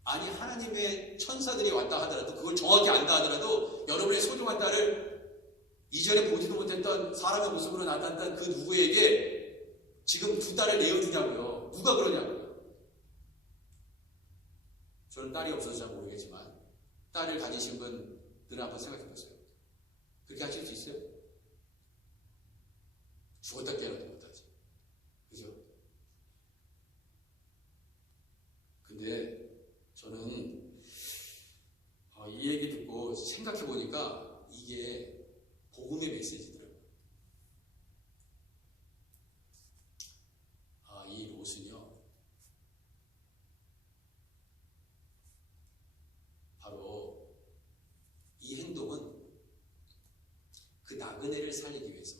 아니 하나님의 천사들이 왔다 하더라도 그걸 정확히 안다 하더라도 여러분의 소중한 딸을 이전에 보지도 못했던 사람의 모습으로 나타났던 그 누구에게 지금 두 딸을 내어주냐고요. 누가 그러냐고요. 저는 딸이 없어서 잘 모르겠지만 딸을 가지신 분들은 한번 생각해 보세요. 그렇게 하실 수 있어요? 죽었다 깨어나도 못하지. 그죠? 근데 저는 이 얘기 듣고 생각해 보니까 이게 복음의 메시지더라고요. 이 롯은요, 바로 이 행동은 그 나그네를 살리기 위해서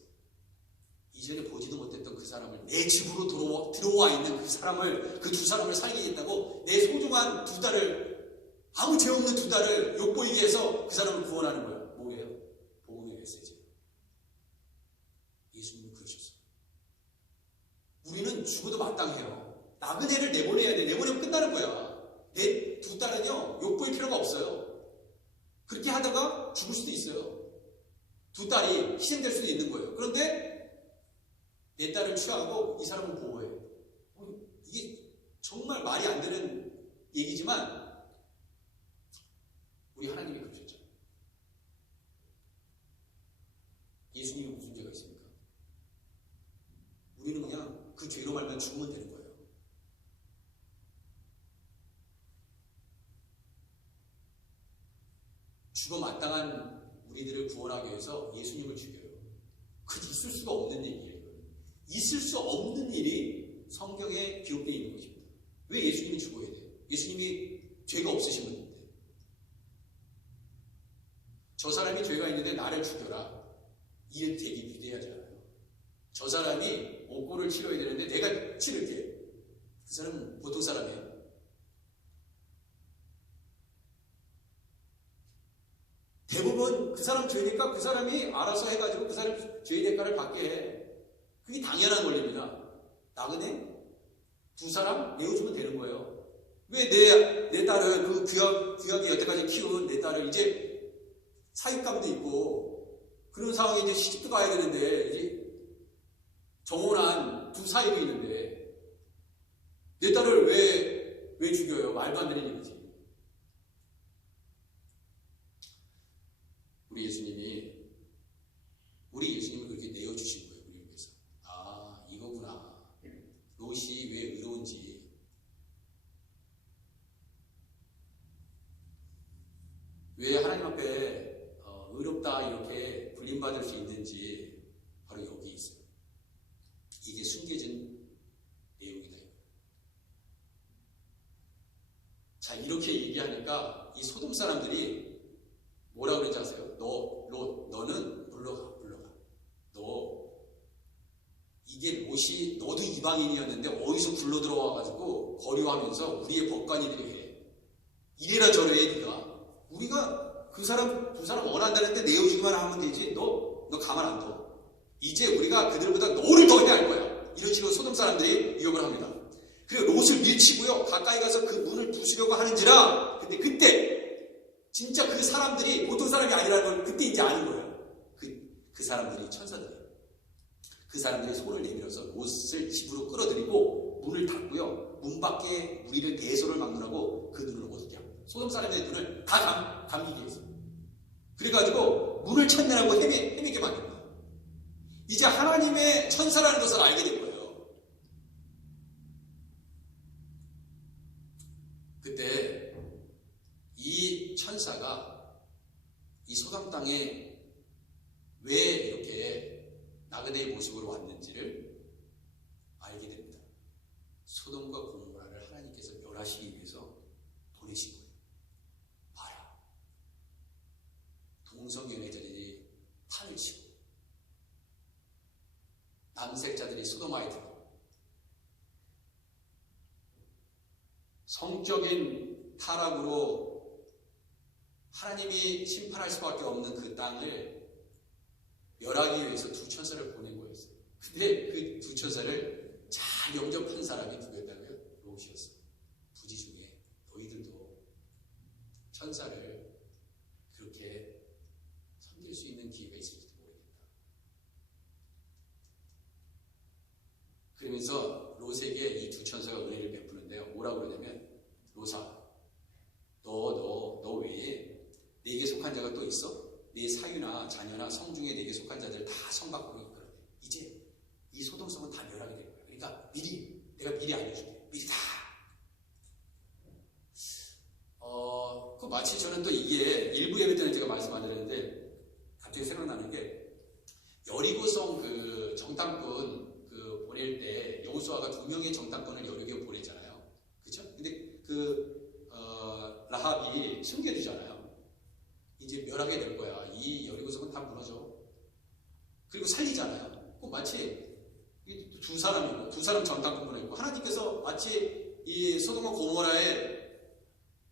이전에 보지도 못했던 그 사람을, 내 집으로 들어와 있는 그 사람을, 그 두 사람을 살리겠다고 내 소중한 두 딸을, 아무 죄 없는 두 딸을 욕보이게 해서 그 사람을 구원하는 거예요. 뭐예요? 복음의 메시지. 예수님은 그러셨어요. 우리는 죽어도 마땅해요. 나그네를 내보내야 돼. 내보내면 끝나는 거야. 내 두 딸은요, 욕보일 필요가 없어요. 그렇게 하다가 죽을 수도 있어요. 두 딸이 희생될 수도 있는 거예요. 그런데 내 딸을 취하고 이 사람은 보호해요. 이게 정말 말이 안 되는 얘기지만 우리 하나님이 그러셨죠. 예수님이 무슨 죄가 있습니까? 우리는 그냥 그 죄로 말면 죽으면 되는 거예요. 죽어 마땅한 우리들을 구원하기 위해서 예수님을 죽여요. 그게 있을 수가 없는 얘기예요. 있을 수 없는 일이 성경에 기록되어 있는 것입니다. 왜 예수님이 죽어야 돼요? 예수님이 죄가 없으신 분인데. 저 사람이 죄가 있는데 나를 죽여라. 이게 되게 위대하지 않아요? 저 사람이 옥고를 치러야 되는데 내가 치를게. 그 사람은 보통 사람이에요. 대부분 그 사람 죄니까 그 사람이 알아서 해가지고 그 사람 죄의 대가를 받게 해. 그게 당연한 권리입니다. 나그네 두 사람 내어주면 되는 거예요. 왜 내 딸을, 그 귀하게 여태까지 키운 내 딸을 이제 사육감도 있고 그런 상황에 이제 시집도 가야 되는데, 이제 정혼한 두 사육이 있는데 내 딸을 왜 죽여요? 말도 안 되는 일이지. 우리 예수님을 그렇게 내어주신 거예요. 우리 위해서. 이거구나. 롯이 왜 의로운지. 왜 하나님 앞에 의롭다 이렇게 불림받을 수 있는지 바로 여기 있어요. 이게 숨겨진 내용이다. 자, 이렇게 얘기하니까 이 소돔 사람들이 뭐라 그랬지 아세요? 너는 물러가. 이게 롯이, 너도 이방인이었는데 어디서 굴러 들어와가지고 거류하면서 우리의 법관이들이 해. 이래라 저래라 네가. 우리가 두 사람 원한다는데 내어주기만 하면 되지. 너 가만 안 둬. 이제 우리가 그들보다 너를 더 해야 할 거야. 이런 식으로 소돔 사람들이 위협을 합니다. 그리고 롯을 밀치고요, 가까이 가서 그 문을 부수려고 하는지라. 근데 그때 진짜 그 사람들이 보통 사람이 아니라는 걸 그때 이제 아는 거예요. 그 사람들이 천사들이에요. 그 사람들이 손을 내밀어서 롯을 집으로 끌어들이고 문을 닫고요, 문 밖에 우리를 대소를 막느라고 그 눈을 어둡게 합니다. 소돔 사람의 눈을 다 감기게 했어요. 그래가지고 문을 찾느라고 헤매게 만듭니다. 이제 하나님의 천사라는 것을 알게 된 거예요. 그때 이 천사가 이 소돔 땅에 왜 이렇게 나그네의 모습으로 왔는지를 알게 됩니다. 소돔과 고모라를 하나님께서 멸하시기 위해서 보내신 거예요. 봐라. 동성연애자들이 판을 치고 남색자들이 소돔아이들, 성적인 타락으로 하나님이 심판할 수밖에 없는 그 땅을 멸하기 위해서 두 천사를 보낸 거였어요. 근데 그 두 천사를 잘 영접한 사람이 누구였다고요? 롯이었어요. 부지 중에 너희들도 천사를 그렇게 섬길 수 있는 기회가 있을지도 모르겠다. 그러면서 롯에게 이 두 천사가 은혜를 베푸는데요, 뭐라고 그러냐면, 롯아, 내가 또 있어? 내 사유나 자녀나 성중에 내게 속한 자들 다 선받고 있거든. 이제 이 소동성은 다 멸하게 될 거야. 그러니까 내가 미리 알려줄게. 미리 다. 그 마치 저는 또 이게 일부 예배 때는 제가 말씀 안 드렸는데 갑자기 생각나는 게 여리고성 그 정탐꾼 그 보낼 때 여호수아가 2명의 정탐꾼을 여리고에 보내잖아요. 그죠? 근데 라합이 숨겨주잖아요. 이제 멸하게 될 거야. 이 여리고성은 다 무너져. 그리고 살리잖아요. 그 마치 두 사람 정탐꾼 보내고 하나님께서 마치 이 소돔과 고모라에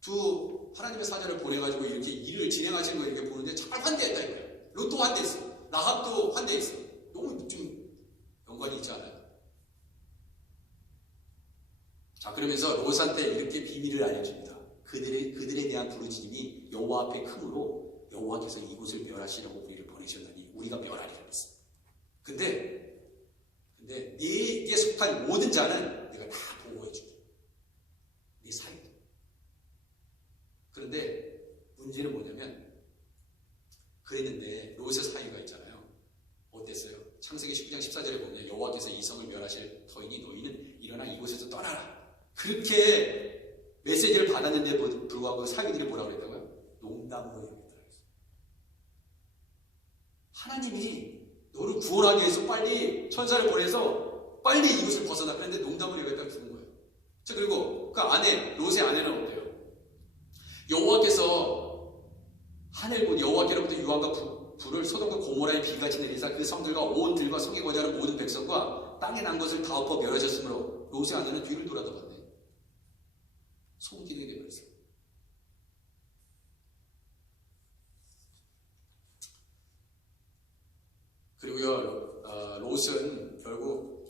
두 하나님의 사자를 보내가지고 이렇게 일을 진행하시는 거 이렇게 보는데 정말 환대했다 이거예요. 롯도 환대했어. 라합도 환대했어. 너무 좀 연관이 있지 않아요? 자, 그러면서 롯한테 이렇게 비밀을 알려줍니다. 그들에 대한 부르짖음이 여호와 앞에 크므로 여호와께서 이곳을 멸하시려고 우리를 보내셨나니 우리가 멸하리라 했어. 근데 네게 속한 모든 자는 내가 다 보호해줄게. 네 사이도. 그런데 문제는 뭐냐면 그랬는데 롯의 사이가 있잖아요. 어땠어요? 창세기 19장 14절에 보면 여호와께서 이 성을 멸하실 터이니 너희는 일어나 이곳에서 떠나라. 그렇게 메시지를 받았는데 불구하고 사위들이 뭐라고 그랬다고요? 농담으로 여겼다고 했어요. 하나님이 너를 구원하기 위해서 빨리 천사를 보내서 빨리 이곳을 벗어나. 그랬는데 농담으로 여겼다고 죽은 거예요. 자, 그리고 그 아내, 롯의 아내는 어때요? 여호와께서 여호와께로부터 유황과 불을 소돔과 고모라의 비같이 내리사 그 성들과 온 들과 성에 거주하는 모든 백성과 땅에 난 것을 다 엎어 멸하셨으므로 롯의 아내는 뒤를 돌아다 봤네. 소문기능이 되어버렸어요. 그리고요, 롯은 결국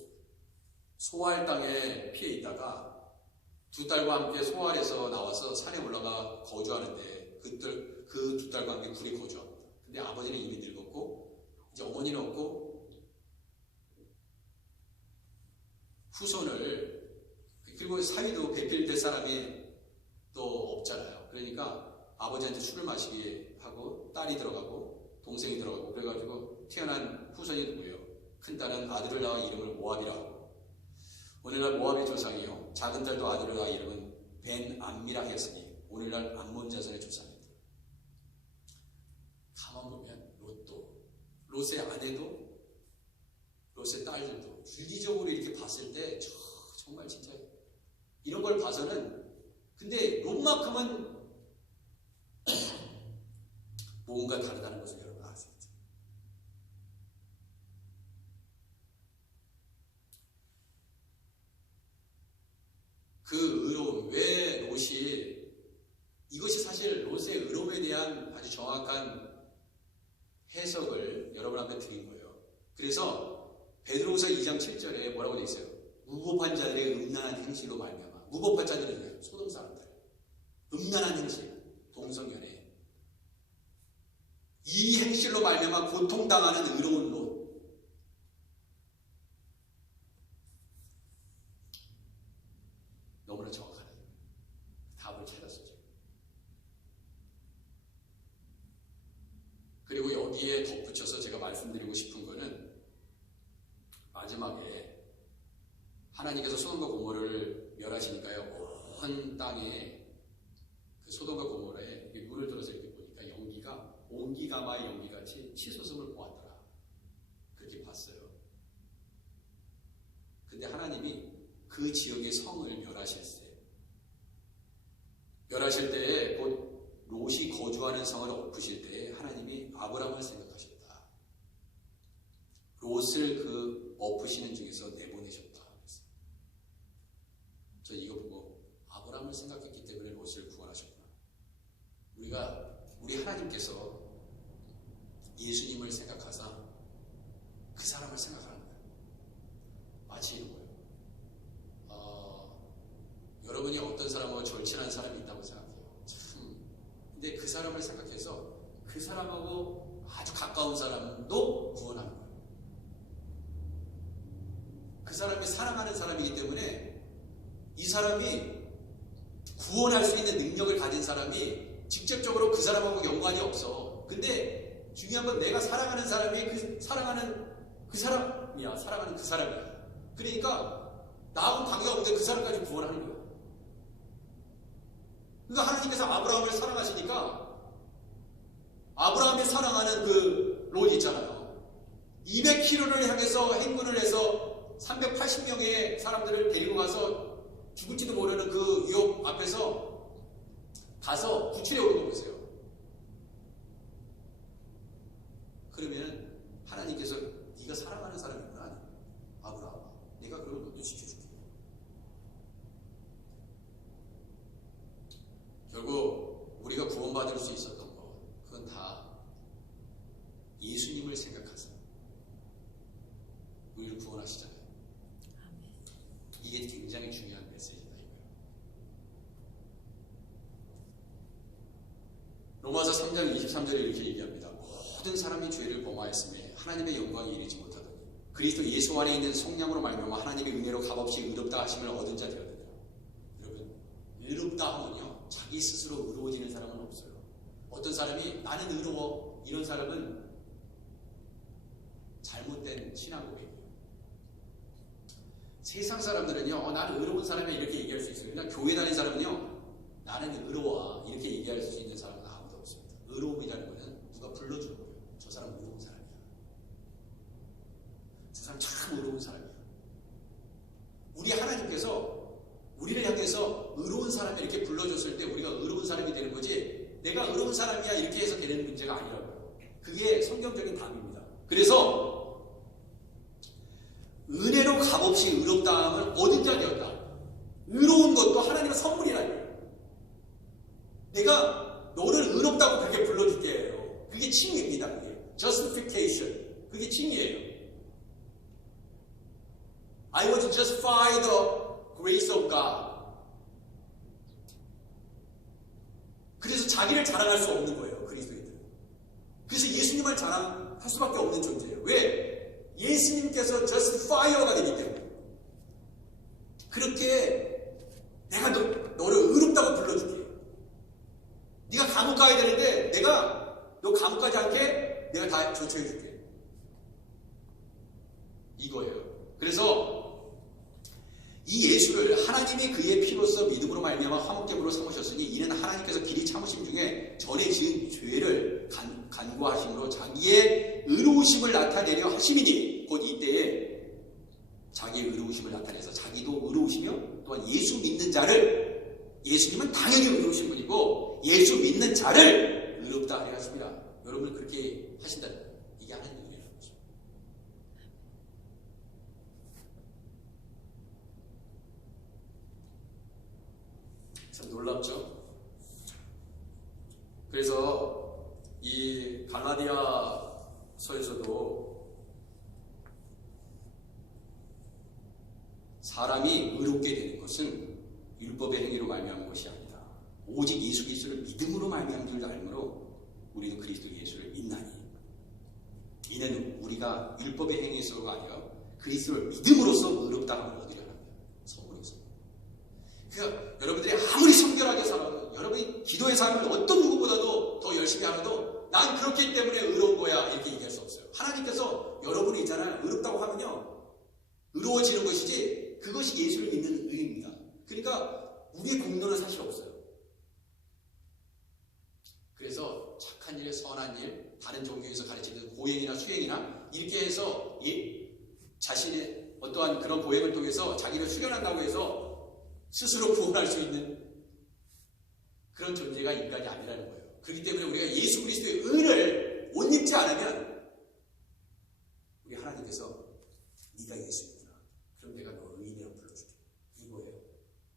소알 땅에 피해 있다가 두 딸과 함께 소알에서 나와서 산에 올라가 거주하는데 그 두 딸과 함께 굴에 거주합니다. 근데 아버지는 이미 늙었고 이제 어머니는 없고 후손을 그리고 사위도 배필될 사람이 또 없잖아요. 그러니까 아버지한테 술을 마시게 하고 딸이 들어가고 동생이 들어가고 그래가지고 태어난 후손이 누구예요? 큰 딸은 아들을 낳아 이름을 모압이라 하고 오늘날 모압의 조상이요 작은 딸도 아들을 낳아 이름은 벤 암미라 했으니 오늘날 암몬 자손의 조상입니다. 가만 보면 롯의 아내도 롯의 딸들도 윤리적으로 이렇게 봤을 때 정말 진짜 이런 걸 봐서는 근데 롯만큼은 뭔가 다르다는 것을 여러분 아세요? 그 의로움, 왜 롯이 이것이 사실 롯의 의로움에 대한 아주 정확한 해석을 여러분 앞에 드린 거예요. 그래서 베드로후서 2장 7절에 뭐라고 되어 있어요? 무법한 자들의 음란한 행실로 말미암아. 무법한 자들은 소돔 사람들. 음란한 행실, 동성연애. 이 행실로 말미암아 고통당하는 의로운 롯. 너무나 정확하네. 답을 찾았어요. 그리고 여기에 덧붙여서 제가 말씀드리고 싶은 거는 마지막에 하나님께서 소돔과 고모라를 멸하시니까요. 온 땅에 그 소돔과 고모라에 문을 들어서 이렇게 보니까 연기가 옹기가마의 연기같이 치솟음을 보았더라. 그렇게 봤어요. 근데 하나님이 그 지역의 성을 멸하실 때에 곧 롯이 거주하는 성을 엎으실 때에 하나님이 아브라함을 생각하셨다. 롯을 그 엎으시는 중에서 내보내셨다. 저 이거 보고 아브라함을 생각했기 때문에 롯을 구원하셨구나. 우리 하나님께서 예수님을 생각하사 그 사람을 생각하는 거예요. 마치 이런 거예요. 여러분이 어떤 사람하고 절친한 사람이 있다고 생각해요. 근데 그 사람을 생각해서 그 사람하고 아주 가까운 사람도 구원하는 거예요. 그 사람이 사랑하는 사람이기 때문에 이 사람이 구원할 수 있는 능력을 가진 사람이 직접적으로 그 사람하고 연관이 없어. 근데 중요한 건 내가 사랑하는 사람이 사랑하는 그 사람이야. 그러니까 나하고 관계가 없는데 그 사람까지 구원하는 거예요. 그러니까 하나님께서 아브라함을 사랑하시니까 아브라함이 사랑하는 그 롯 있잖아요. 200km를 향해서 행군을 해서 380명의 사람들을 데리고 가서 죽을지도 모르는 그 유혹 앞에서 가서 구출해 오는 거 보세요. 그러면 하나님께서 네가 사랑하는 사람이구나. 아브라함아, 내가 그걸 너도 지켜줄게. 결국 우리가 구원받을 수 있었던 거, 그건 다 예수님을 생각하세요. 우리를 구원하시잖아요. 이게 굉장히 중요한 메시지다 이거예요. 로마서 3장 23절에 이렇게 얘기합니다. 모든 사람이 죄를 범하였음에 하나님의 영광에 이르지 못하더니 그리스도 예수 안에 있는 속량으로 말미암아 하나님의 은혜로 값없이 의롭다 하심을 얻은 자 되었느니라. 여러분, 의롭다 하면요, 자기 스스로 의로워지는 사람은 없어요. 어떤 사람이 나는 의로워, 이런 사람은 잘못된 신앙 고백이에요. 세상 사람들은요, 나는 의로운 사람이야 이렇게 얘기할 수 있어요. 그냥 교회 다니는 사람은요, 나는 의로워 이렇게 얘기할 수 있는 사람은 아무도 없습니다. 의로움이라는 것은 누가 불러주는 거예요. 저 사람 의로운 사람이야. 저 사람 참 의로운 사람이야. 우리 하나님께서 우리를 향해서 의로운 사람이 이렇게 불러줬을 때 우리가 의로운 사람이 되는 거지, 내가 의로운 사람이야 이렇게 해서 되는 문제가 아니라고요. 그게 성경적인 답입니다. 그래서 은혜로 값없이 의롭다함을 얻은 자 되었다. 의로운 것도 하나님의 선물이라니까요. 내가 너를 의롭다고 그렇게 불러줄게 해요. 그게 칭의입니다. 그게 justification. 그게 칭의예요. I was justified the grace of God. 그래서 자기를 자랑할 수 없는 거예요. 그리스도인들은. 그래서 예수님을 자랑할 수밖에 없는 존재예요. 왜? 예수님께서 justifier가 되기 때문에. 그렇게 내가 너를 의롭다고 불러줄게. 네가 감옥 가야 되는데 내가 너 감옥 가지 않게 내가 다 조처해줄게. 이거예요. 그래서 이 예수를 하나님이 그의 피로써 믿음으로 말미암아 화목제물로 삼으셨으니 이는 하나님께서 길이 참으심 중에 전에 지은 죄를 간구하심으로 자기의 의로우심을 나타내려 하심이니, 곧 이때에 자기의 의로우심을 나타내서 자기도 의로우시며 또한 예수 믿는 자를, 예수님은 당연히 의로우신 분이고 예수 믿는 자를 의롭다 하려 하십니다. 여러분은 그렇게 하신다는 거예요. 이게 하나님의 은혜라는 거죠. 참 놀랍죠? 그래서 이 갈라디아서에서도 사람이 의롭게 되는 것은 율법의 행위로 말미암은 것이 아니다. 오직 예수 그리스도를 믿음으로 말미암은 줄 알므로 우리는 그리스도 예수를 믿나니, 이는 우리가 율법의 행위로서가 아니라 그리스도를 믿음으로써 의롭다함을 얻으려 합니다. 선물로서. 그러니까 여러분들이 아무리 성결하게 살아도, 여러분이 기도의 삶을 어떤 누구보다도 더 열심히 하라도 난 그렇기 때문에 의로운 거야 이렇게 얘기할 수 없어요. 하나님께서 여러분이 있잖아요, 의롭다고 하면요, 의로워지는 것이지 그것이 예수를 믿는 의입니다. 그러니까 우리의 공로는 사실 없어요. 그래서 착한 일, 선한 일, 다른 종교에서 가르치는 고행이나 수행이나 이렇게 해서 자신의 어떠한 그런 고행을 통해서 자기를 수련한다고 해서 스스로 구원할 수 있는 그런 존재가 인간이 아니라는 거예요. 그렇기 때문에 우리가 예수 그리스도의 은을 못 입지 않으면 우리 하나님께서 네가 예수님이구나, 그럼 내가 너 의인이라고 불러줄게, 이거예요.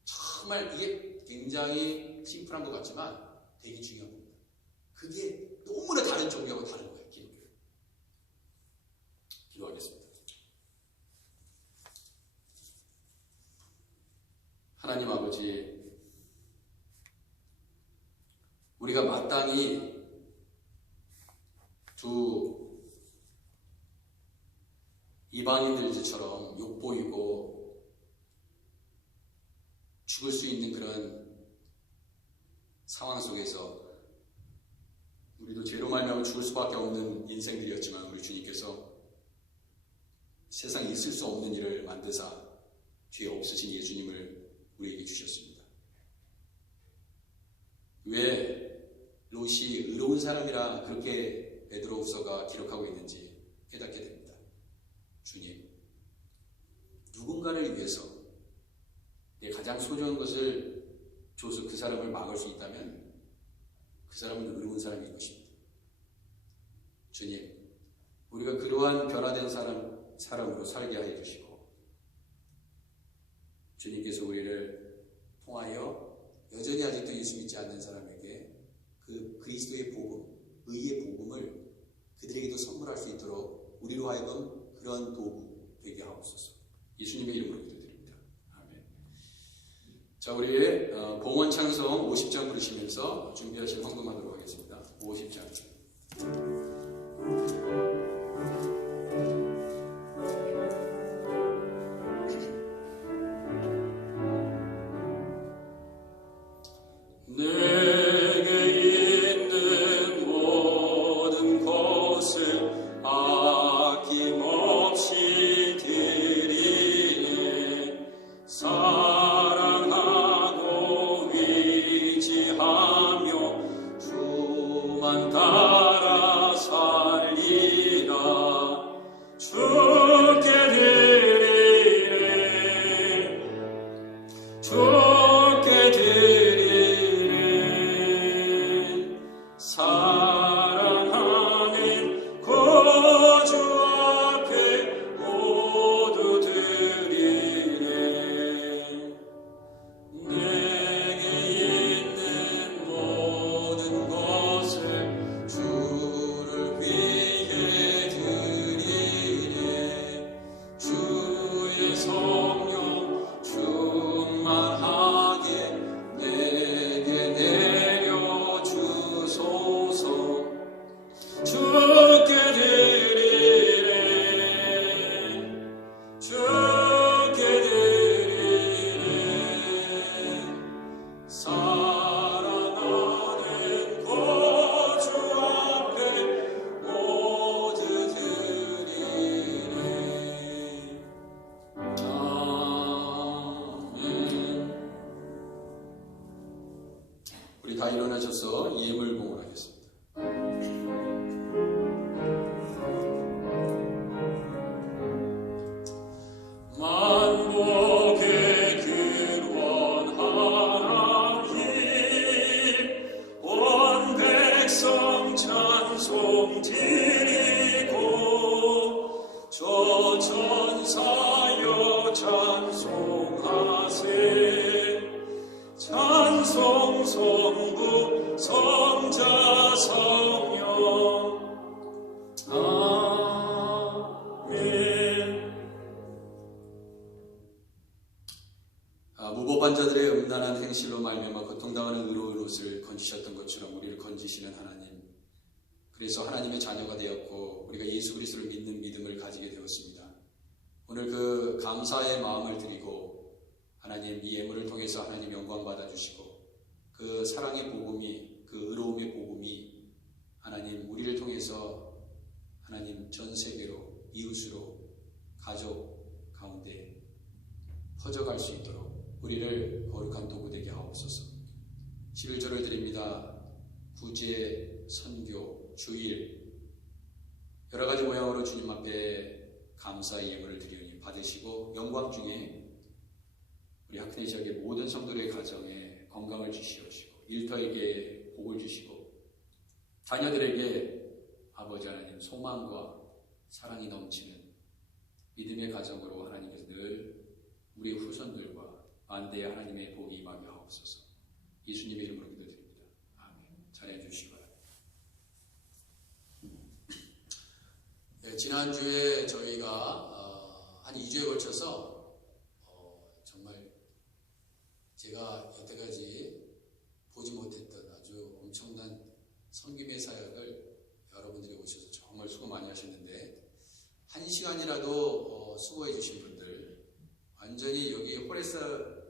정말 이게 굉장히 심플한 것 같지만 되게 중요한 겁니다. 그게 너무나 다른 종교하고 다른 거예요. 기독교. 기도하겠습니다. 하나님 아버지, 우리가 마땅히 두 이방인들처럼 욕보이고 죽을 수 있는 그런 상황 속에서 우리를 우리도 죄로 말미암아 죽을 수밖에 없는 인생들이었지만 우리 주님께서 세상에 있을 수 없는 일을 만드사 죄 없으신 예수님을 우리에게 주셨습니다. 왜 롯이 의로운 사람이라 그렇게 베드로후서가 기록하고 있는지 깨닫게 됩니다. 주님, 누군가를 위해서 내 가장 소중한 것을 줘서 그 사람을 막을 수 있다면 그 사람은 의로운 사람일 것입니다. 주님, 우리가 그러한 변화된 사람으로 살게 하여 주시고 주님께서 우리를 통하여 여전히 아직도 예수 믿지 않는 사람에게 그 그리스도의 복음, 의의 복음을 그들에게도 선물할 수 있도록 우리로 하여금 그런 도구 되게 하옵소서. 예수님의 이름으로 기도드립니다. 아멘. 자, 우리 봉헌 찬송 50장 부르시면서 준비하실 헌금하도록 하겠습니다. 50장. 다 일어나셔서 예물 봉헌하겠습니다. 만복의 근원 하나님 온 백성 찬송 드리고 저 천사여 찬송하세 찬송 성부 성자 성령 아멘. 무법한 자들의 음란한 행실로 말미암아 고통당하는 의로운 옷을 건지셨던 것처럼 우리를 건지시는 하나님, 그래서 하나님의 자녀가 되었고 우리가 예수 그리스도를 믿는 믿음을 가지게 되었습니다. 오늘 그 감사의 마음을 드리고 하나님 이 예물을 통해서 하나님 영광 받아주시고 그 사랑의 복음이, 그 의로움의 복음이 하나님 우리를 통해서 하나님 전 세계로, 이웃으로, 가족 가운데 퍼져갈 수 있도록 우리를 거룩한 도구 되게 하옵소서. 11조를 드립니다. 구제, 선교, 주일 여러 가지 모양으로 주님 앞에 감사의 예물을 드리니 받으시고 영광 중에 우리 하크네 지역의 모든 성도들의 가정에 건강을 주시옵시고 일터에게 복을 주시고 자녀들에게 아버지 하나님 소망과 사랑이 넘치는 믿음의 가정으로 하나님께서 늘 우리 후손들과 만대의 하나님의 복이 임하게 하옵소서. 예수님의 이름으로 기도드립니다. 아멘. 잘해 주시기 바랍니다. 네, 지난주에 저희가 한 2주에 걸쳐서 정말 제가 여태까지 보지 못했던 아주 엄청난 섬김의 사역을 여러분들이 오셔서 정말 수고 많이 하셨는데 1시간이라도 수고해 주신 분들, 완전히 여기 호레스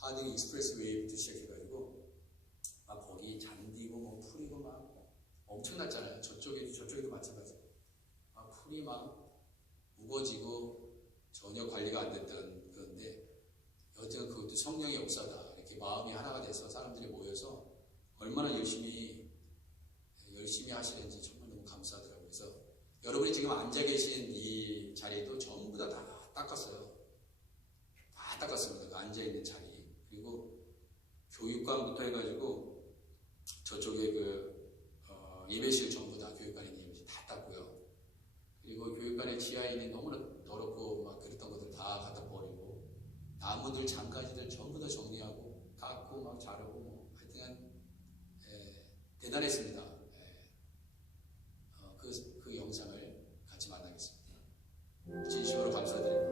하딩 익스프레스 웨이부터 시작해가지고 막 거기 잔디고 뭐 풀이고 막 엄청났잖아요. 저쪽에도 마찬가지. 풀이 막 우거지고 전혀 관리가 안 됐던 그런데 여튼 그것도 성령의 역사다. 이렇게 마음이 하나가 돼서 사람들이 모여서 얼마나 열심히 하시는지 정말 너무 감사하더라고요. 그래서 여러분이 지금 앉아 계신 이 자리도 전부 다 닦았어요. 다 닦았습니다. 그 앉아 있는 자리. 그리고 교육관부터 해가지고 저쪽에 예배실 전부 다 교육관에 있는 예배실 다 닦고요. 그리고 교육관의 지하에 있는 너무나 더럽고 막 그랬던 것들 다 갖다 버리고 나무들 장가지들 전부 다 정리하고 깎고 막 자르고 뭐 하여튼 대단했습니다. 그 영상을 같이 만나겠습니다. 진심으로 감사드립니다.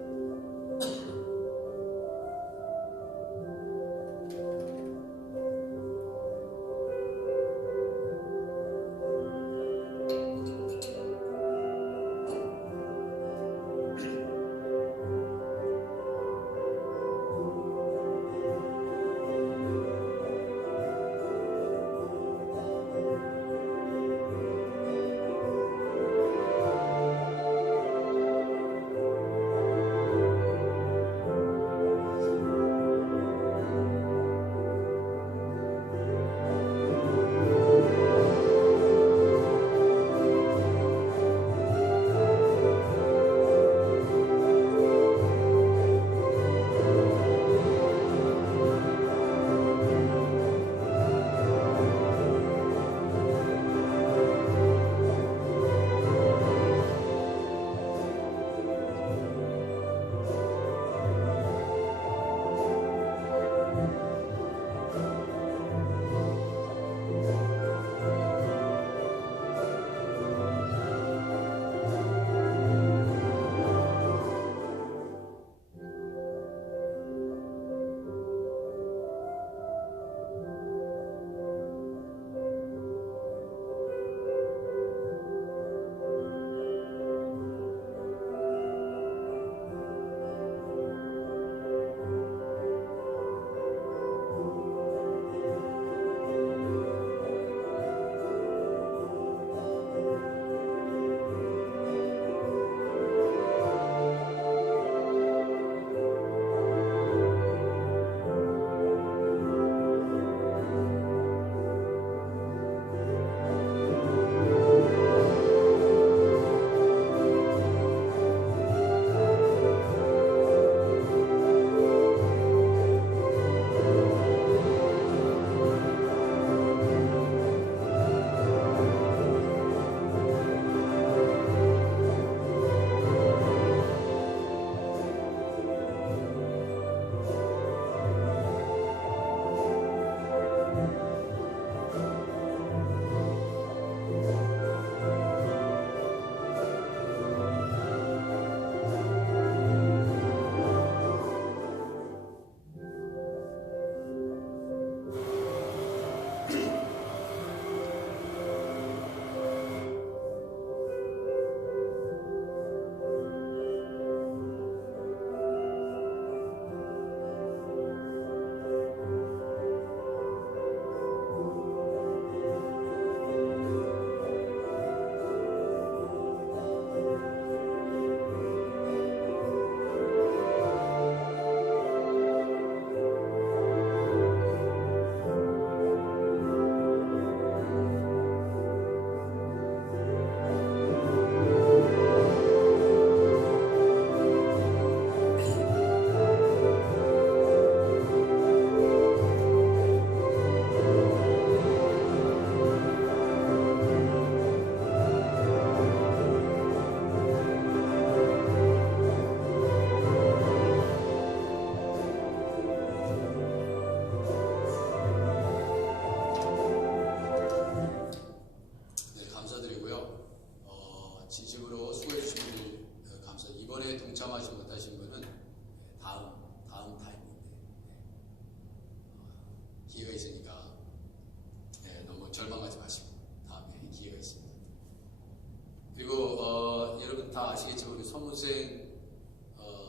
서문생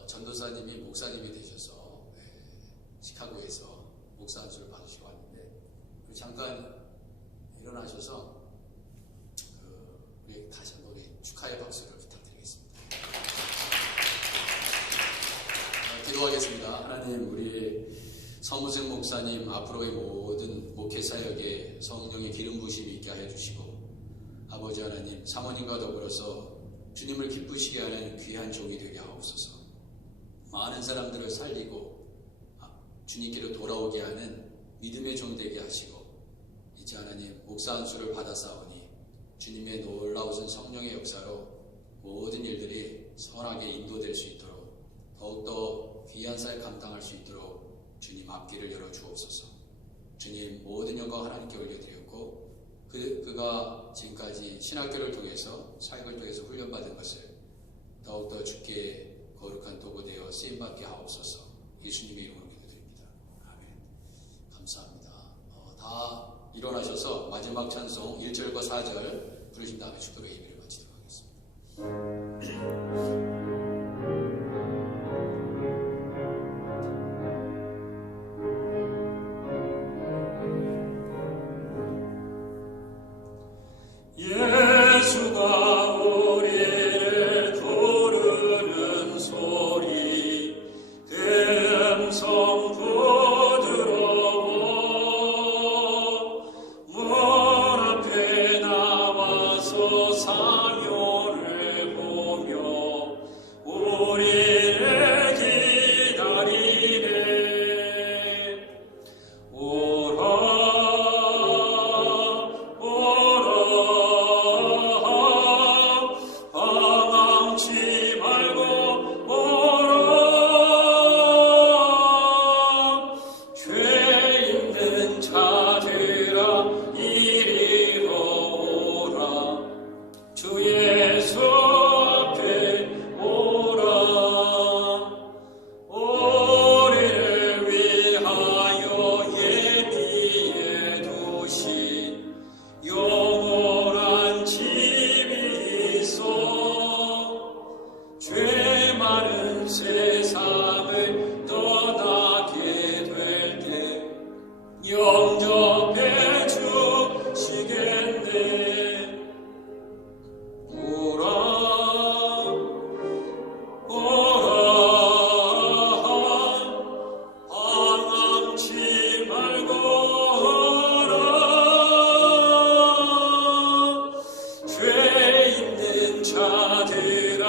전도사님이 목사님이 되셔서 시카고에서 목사 안수를 받으시고 왔는데 잠깐 일어나셔서 서무승 목사님 앞으로의 모든 목회 사역에 성령의 기름 부으심이 있게 하여 주시고, 아버지 하나님, 사모님과 더불어서 주님을 기쁘시게 하는 귀한 종이 되게 하옵소서. 많은 사람들을 살리고 주님께로 돌아오게 하는 믿음의 종 되게 하시고, 이제 하나님 목사 안수를 받아싸우니 주님의 놀라우신 성령의 역사로 모든 일들이 선하게 인도될 수 있도록, 더욱더 귀한 살 감당할 수 있도록 주님 앞길을 열어 주옵소서. 주님, 모든 영광 하나님께 올려드렸고, 그가 지금까지 신학교를 통해서, 사역을 통해서 훈련받은 것을 더욱더 주께 거룩한 도구 되어 쓰임받게 하옵소서. 예수님의 이름으로 기도드립니다. 아멘. 감사합니다. 다 일어나셔서 마지막 찬송 1절과 4절 부르신 다음에 축도로 예배를 마치도록 하겠습니다. 예수가 우리를 부르는 소리, 그 음성 부드러워. 문 앞에 나와서 사ኞ를 보며 우리를 기다리네. 오라 방황치 말고 오라. 죄 있는 자들아 이리로 오라. 주 예수 앞에 오라. 우리를 위하여 예비해 두신 영원한 집이 있어. 죄 많은 세상을 떠나게 될 때 영접해 주시겠네. 오라 오라. 방황치 말고 오라. 죄 있는 자들아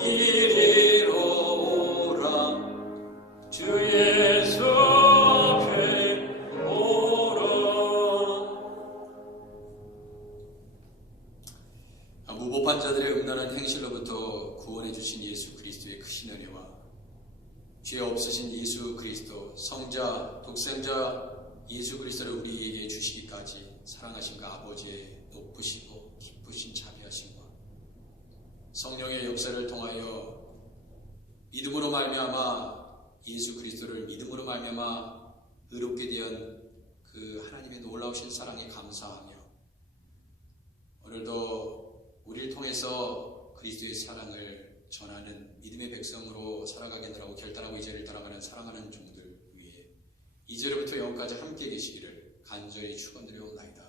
이리로 오라. 주 예수 앞에 오라. 무법한 자들의 음란한 행실로부터 구원해 주신 예수 그리스도의 크신 은혜와 죄 없으신 예수 그리스도, 성자, 독생자 예수 그리스도를 우리에게 주시기까지 사랑하신가 아버지의 높으시고 기쁘신 자비하심과 성령의 역사를 통하여 믿음으로 말미암아 예수 그리스도를 믿음으로 말미암아 의롭게 된 그 하나님의 놀라우신 사랑에 감사하며, 오늘도 우리를 통해서 그리스도의 사랑을 전하는 믿음의 백성으로 살아가겠노라고 결단하고 이 자리를 떠나가는 사랑하는 종들 위해 이제로부터 영원까지 함께 계시기를 간절히 축원드려옵나이다.